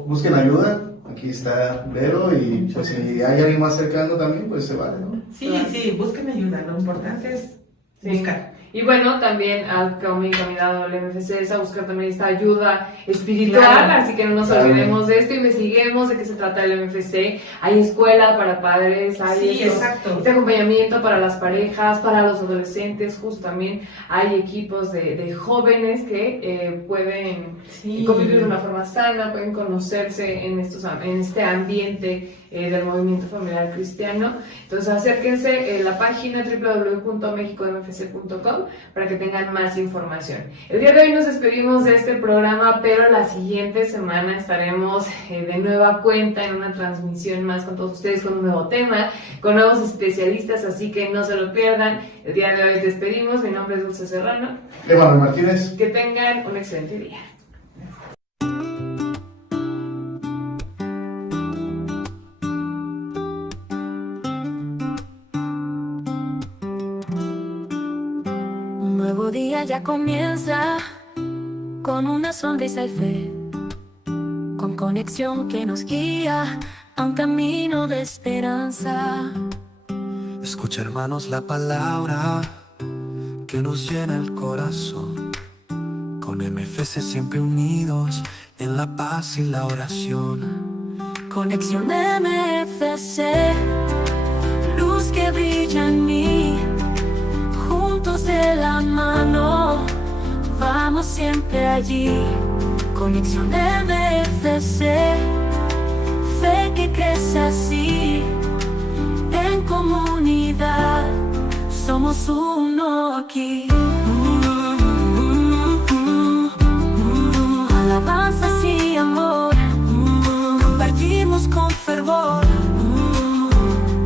busquen ayuda. Aquí está Vero, y pues si hay alguien más cercano también, pues se vale, ¿no? Sí, busquen ayuda. Lo importante es buscar. Y bueno, también como encaminado al MFC es a buscar también esta ayuda espiritual, claro, así que no nos olvidemos de esto, investiguemos de qué se trata el MFC. Hay escuela para padres, hay este acompañamiento para las parejas, para los adolescentes, justo también hay equipos de jóvenes que pueden convivir de una forma sana, pueden conocerse en este ambiente del movimiento familiar cristiano. Entonces acérquense a la página www.mexicomfc.com para que tengan más información. El día de hoy nos despedimos de este programa, pero la siguiente semana estaremos de nueva cuenta en una transmisión más con todos ustedes, con un nuevo tema, con nuevos especialistas, así que no se lo pierdan. El día de hoy despedimos. Mi nombre es Dulce Serrano. Emanuel Martínez. Que tengan un excelente día. Día ya comienza con una sonrisa y fe, con conexión que nos guía a un camino de esperanza. Escucha, hermanos, la palabra que nos llena el corazón. Con MFC siempre unidos en la paz y la oración. Conexión MFC, luz que brilla en mí. Juntos de la mano, vamos siempre allí. Conexión MFC, fe que crece así. En comunidad somos somos uno aquí. Alabanzas y amor, compartimos con fervor.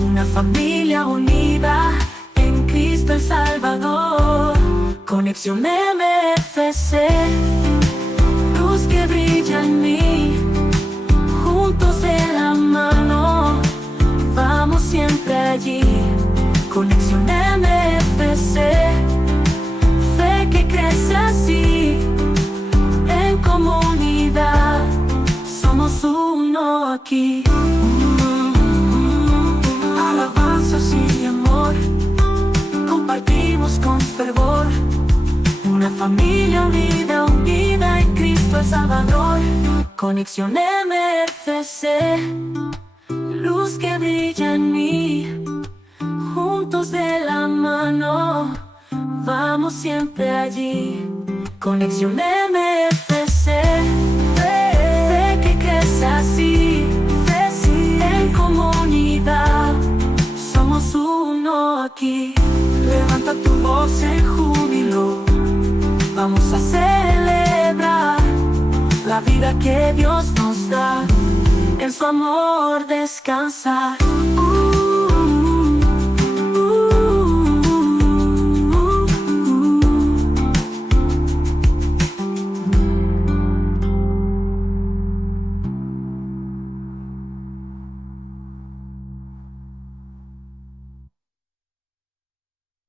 Una familia unida en Cristo el Salvador. Conexión MFC, luz que brilla en mí. Juntos de la mano, vamos siempre allí. Conexión MFC, fe que crece así. En comunidad, somos uno aquí. Alabanzas y amor, compartimos con fervor. Una familia unida en Cristo el Salvador. Conexión MFC, luz que brilla en mí. Juntos de la mano, vamos siempre allí. Conexión MFC, fe que crece así. En comunidad, somos uno aquí. Levanta tu voz en júbilo, vamos a celebrar la vida que Dios nos da, en su amor descansar.